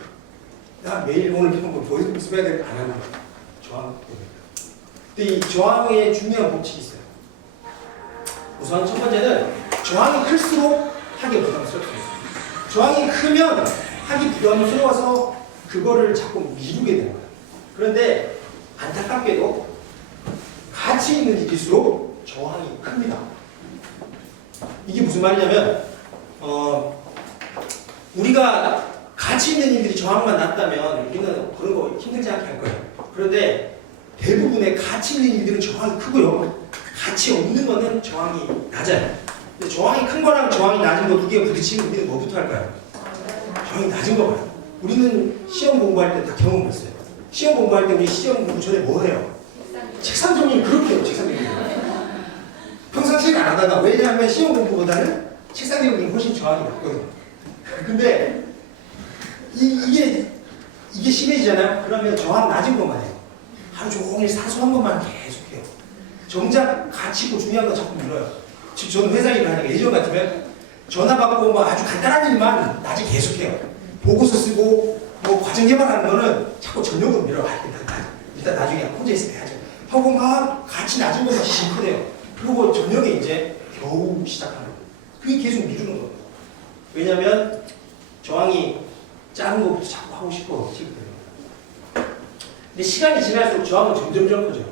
나 매일 오늘 배운 거 복습해야 되는 거 안 하는 거예요. 저항 때문에. 근데 이 저항에 중요한 법칙이 있어요. 우선 첫 번째는 저항이 클수록 하기 부담스럽습니다. 저항이 크면 하기 부담스러워서 그거를 자꾸 미루게 되는 거예요. 그런데 안타깝게도 가치 있는 일일수록 저항이 큽니다. 이게 무슨 말이냐면 우리가 가치 있는 일들이 저항만 낮다면 우리는 그런 거 힘들지 않게 할 거예요. 그런데 대부분의 가치 있는 일들은 저항이 크고요. 가치 없는 거는 저항이 낮아요. 근데 저항이 큰 거랑 저항이 낮은 거 두 개가 부딪히면 우리는 뭐부터 할까요? 저항이 낮은 거 봐요. 우리는 시험 공부할 때 다 경험했어요. 시험 공부할 때 우리 시험 공부 전에 뭐 해요? 책상 정리 그렇게 해요. 책상 정리. 평상시에 안 하다가 왜냐하면 시험 공부보다는 책상 정리는 훨씬 저항이 낮거든요. 근데 이게 심해지잖아요. 그러면 저항 낮은 것만 해요. 하루 종일 사소한 것만 계속해요. 정작 가치 있고 중요한 건 자꾸 밀어요. 지금 저는 회사 일을 하니까 예전 같으면 전화 받고 뭐 아주 간단한 일만 낮에 계속해요. 보고서 쓰고 뭐 과정 개발하는 거는 자꾸 저녁으로 밀어요. 일단 나중에 혼자 있을 때 하죠. 하고 막 가치 낮은 것만 실컷해요. 그리고 저녁에 이제 겨우 시작하는 거예요. 그게 계속 미루는 거예요. 왜냐하면 저항이 작은 것부터 자꾸 하고 싶어 지금. 근데 시간이 지날수록 저항은 점점 커져요.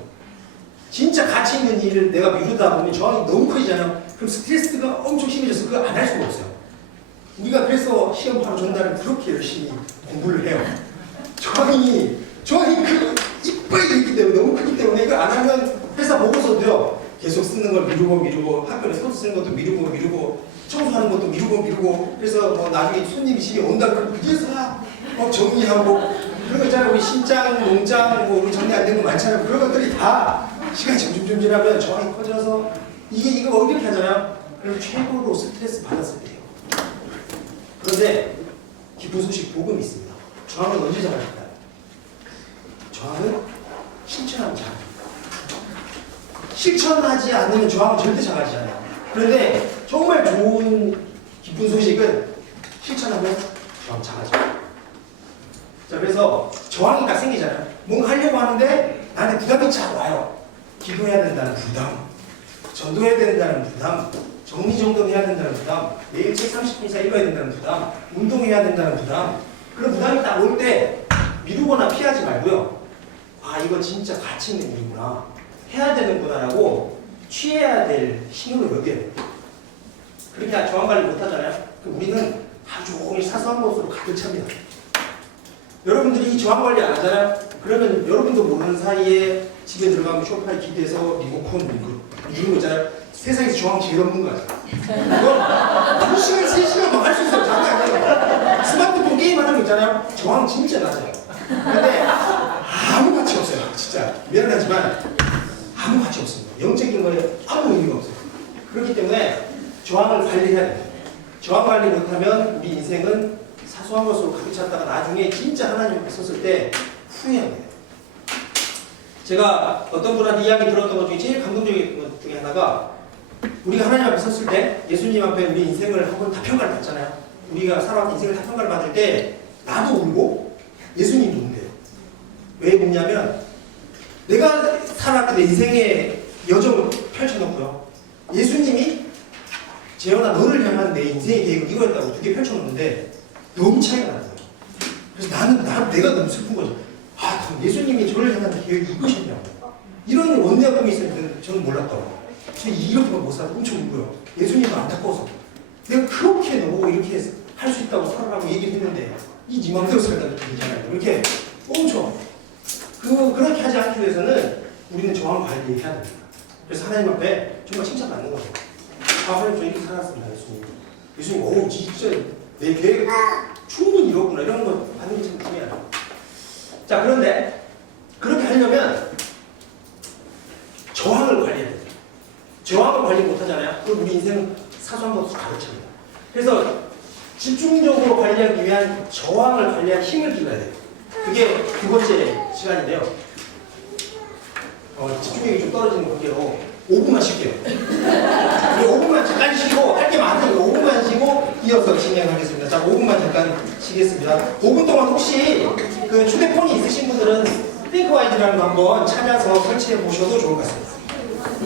진짜 가치 있는 일을 내가 미루다 보면 저항이 너무 커지잖아요. 그럼 스트레스가 엄청 심해져서 그거 안 할 수가 없어요. 우리가 그래서 시험 바로 전날은 그렇게 열심히 공부를 해요. 저항이 이빨이 있기 때문에 너무 크기 때문에 이거 안 하면 회사 보고서도요. 계속 쓰는 걸 미루고 학교에 소스 쓰는 것도 미루고 청소하는 것도 미루고 그래서 뭐 나중에 손님이 집에 온다 그러면 그제서야 정리하고 그런 거 있잖아요. 우리 신장, 농장 뭐 우리 정리 안 된 거 많잖아요. 그런 것들이 다 시간이 점점 지나면 저항이 커져서 이거 이렇게 하잖아요. 그럼 최고로 스트레스 받았을 때예요. 그런데 기쁜 소식 복음이 있습니다. 저항은 언제 작아질까요? 저항은 실천하면 작아집니다. 실천하지 않으면 저항은 절대 작아지지 않아요. 그런데 정말 좋은 기쁜 소식은 실천하면 저항 작아져요. 자, 그래서 저항이 딱 생기잖아요. 뭔가 하려고 하는데 나한테 부담이 쫙 와요. 기도해야 된다는 부담, 전도해야 된다는 부담, 정리정돈해야 된다는 부담, 매일 책 30분 이상 읽어야 된다는 부담, 운동해야 된다는 부담. 그런 부담이 딱 올 때 미루거나 피하지 말고요. 아, 이거 진짜 가치 있는 일이구나. 해야 되는구나라고 취해야 될 신호를 여겨야 돼요. 그렇게 저항 관리 못 하잖아요. 그럼 우리는 하루 종일 사소한 것으로 가득 찹니다. 여러분들이 이 저항 관리 안 하잖아요. 그러면 여러분도 모르는 사이에 집에 들어가면 소파에 기대서 리모컨 누르는 거 있잖아요. 세상에서 저항 제일 없는 거 같아요. 이건 2시간, 3시간 막 할 수 있어요. 장난 아니에요. 스마트폰 게임 하는 거 있잖아요. 저항 진짜 낮아요. 근데 아무 가치 없어요. 진짜 미안하지만 아무 가치 없습니다. 영적인 거에 아무 의미가 없어요. 그렇기 때문에 저항을 관리해야 돼요. 저항 관리 못하면 우리 인생은 사소한 것으로 가득 찼다가 나중에 진짜 하나님 앞에 섰을 때 후회합니다. 제가 어떤 분한테 이야기 들었던 것 중에 제일 감동적인 것 중에 하나가 우리가 하나님 앞에 섰을 때 예수님 앞에 우리 인생을 한번 다 평가를 받잖아요. 우리가 살아온 인생을 다 평가를 받을 때 나도 울고 예수님도 운대요. 왜 웃냐면 내가 살아왔던 내 인생의 여정을 펼쳐놓고요. 예수님이 재현아 너를 향한 내 인생의 계획은 이거였다고 두 개 펼쳐놓는데 너무 차이가 나요. 그래서 내가 너무 슬픈 거죠. 아, 예수님이 저를 향한 계획이 이것이냐고. 이런 원대한 꿈이 있었는데 저는 몰랐다고. 저 이렇게만 못 살고 엄청 울고요. 예수님은 안타까워서. 내가 그렇게 너보고 이렇게 할 수 있다고 살아라고 얘기를 했는데 네 맘대로 살다 괜찮아요. 이렇게 엄청. 그렇게 하지 않기 위해서는 우리는 저항 관리해야 됩니다. 그래서 하나님 앞에 정말 칭찬받는 거죠. 아, 하나님 저 이렇게 살았습니다. 예수님, 오, 진짜 내 계획 충분히 이뤘구나. 이런 거 받는 게 참 중요해요. 자, 그런데 그렇게 하려면 저항을 관리해야 돼요. 저항을 관리 못하잖아요. 그럼 우리 인생은 사소한 것으로 가득 찹니다. 그래서 집중적으로 관리하기 위한 저항을 관리한 힘을 길러야 돼요. 그게 두 번째 시간인데요. 집중력이 좀 떨어지는 관계로 5분만 쉴게요. 5분만 잠깐 쉬고 할 게 많으니까 5분만 쉬고 이어서 진행하겠습니다. 자, 5분만 잠깐 쉬겠습니다. 5분 동안 혹시 그 휴대폰이 있으신 분들은 띵크와이즈라는 거 한번 찾아서 설치해 보셔도 좋을 것 같습니다.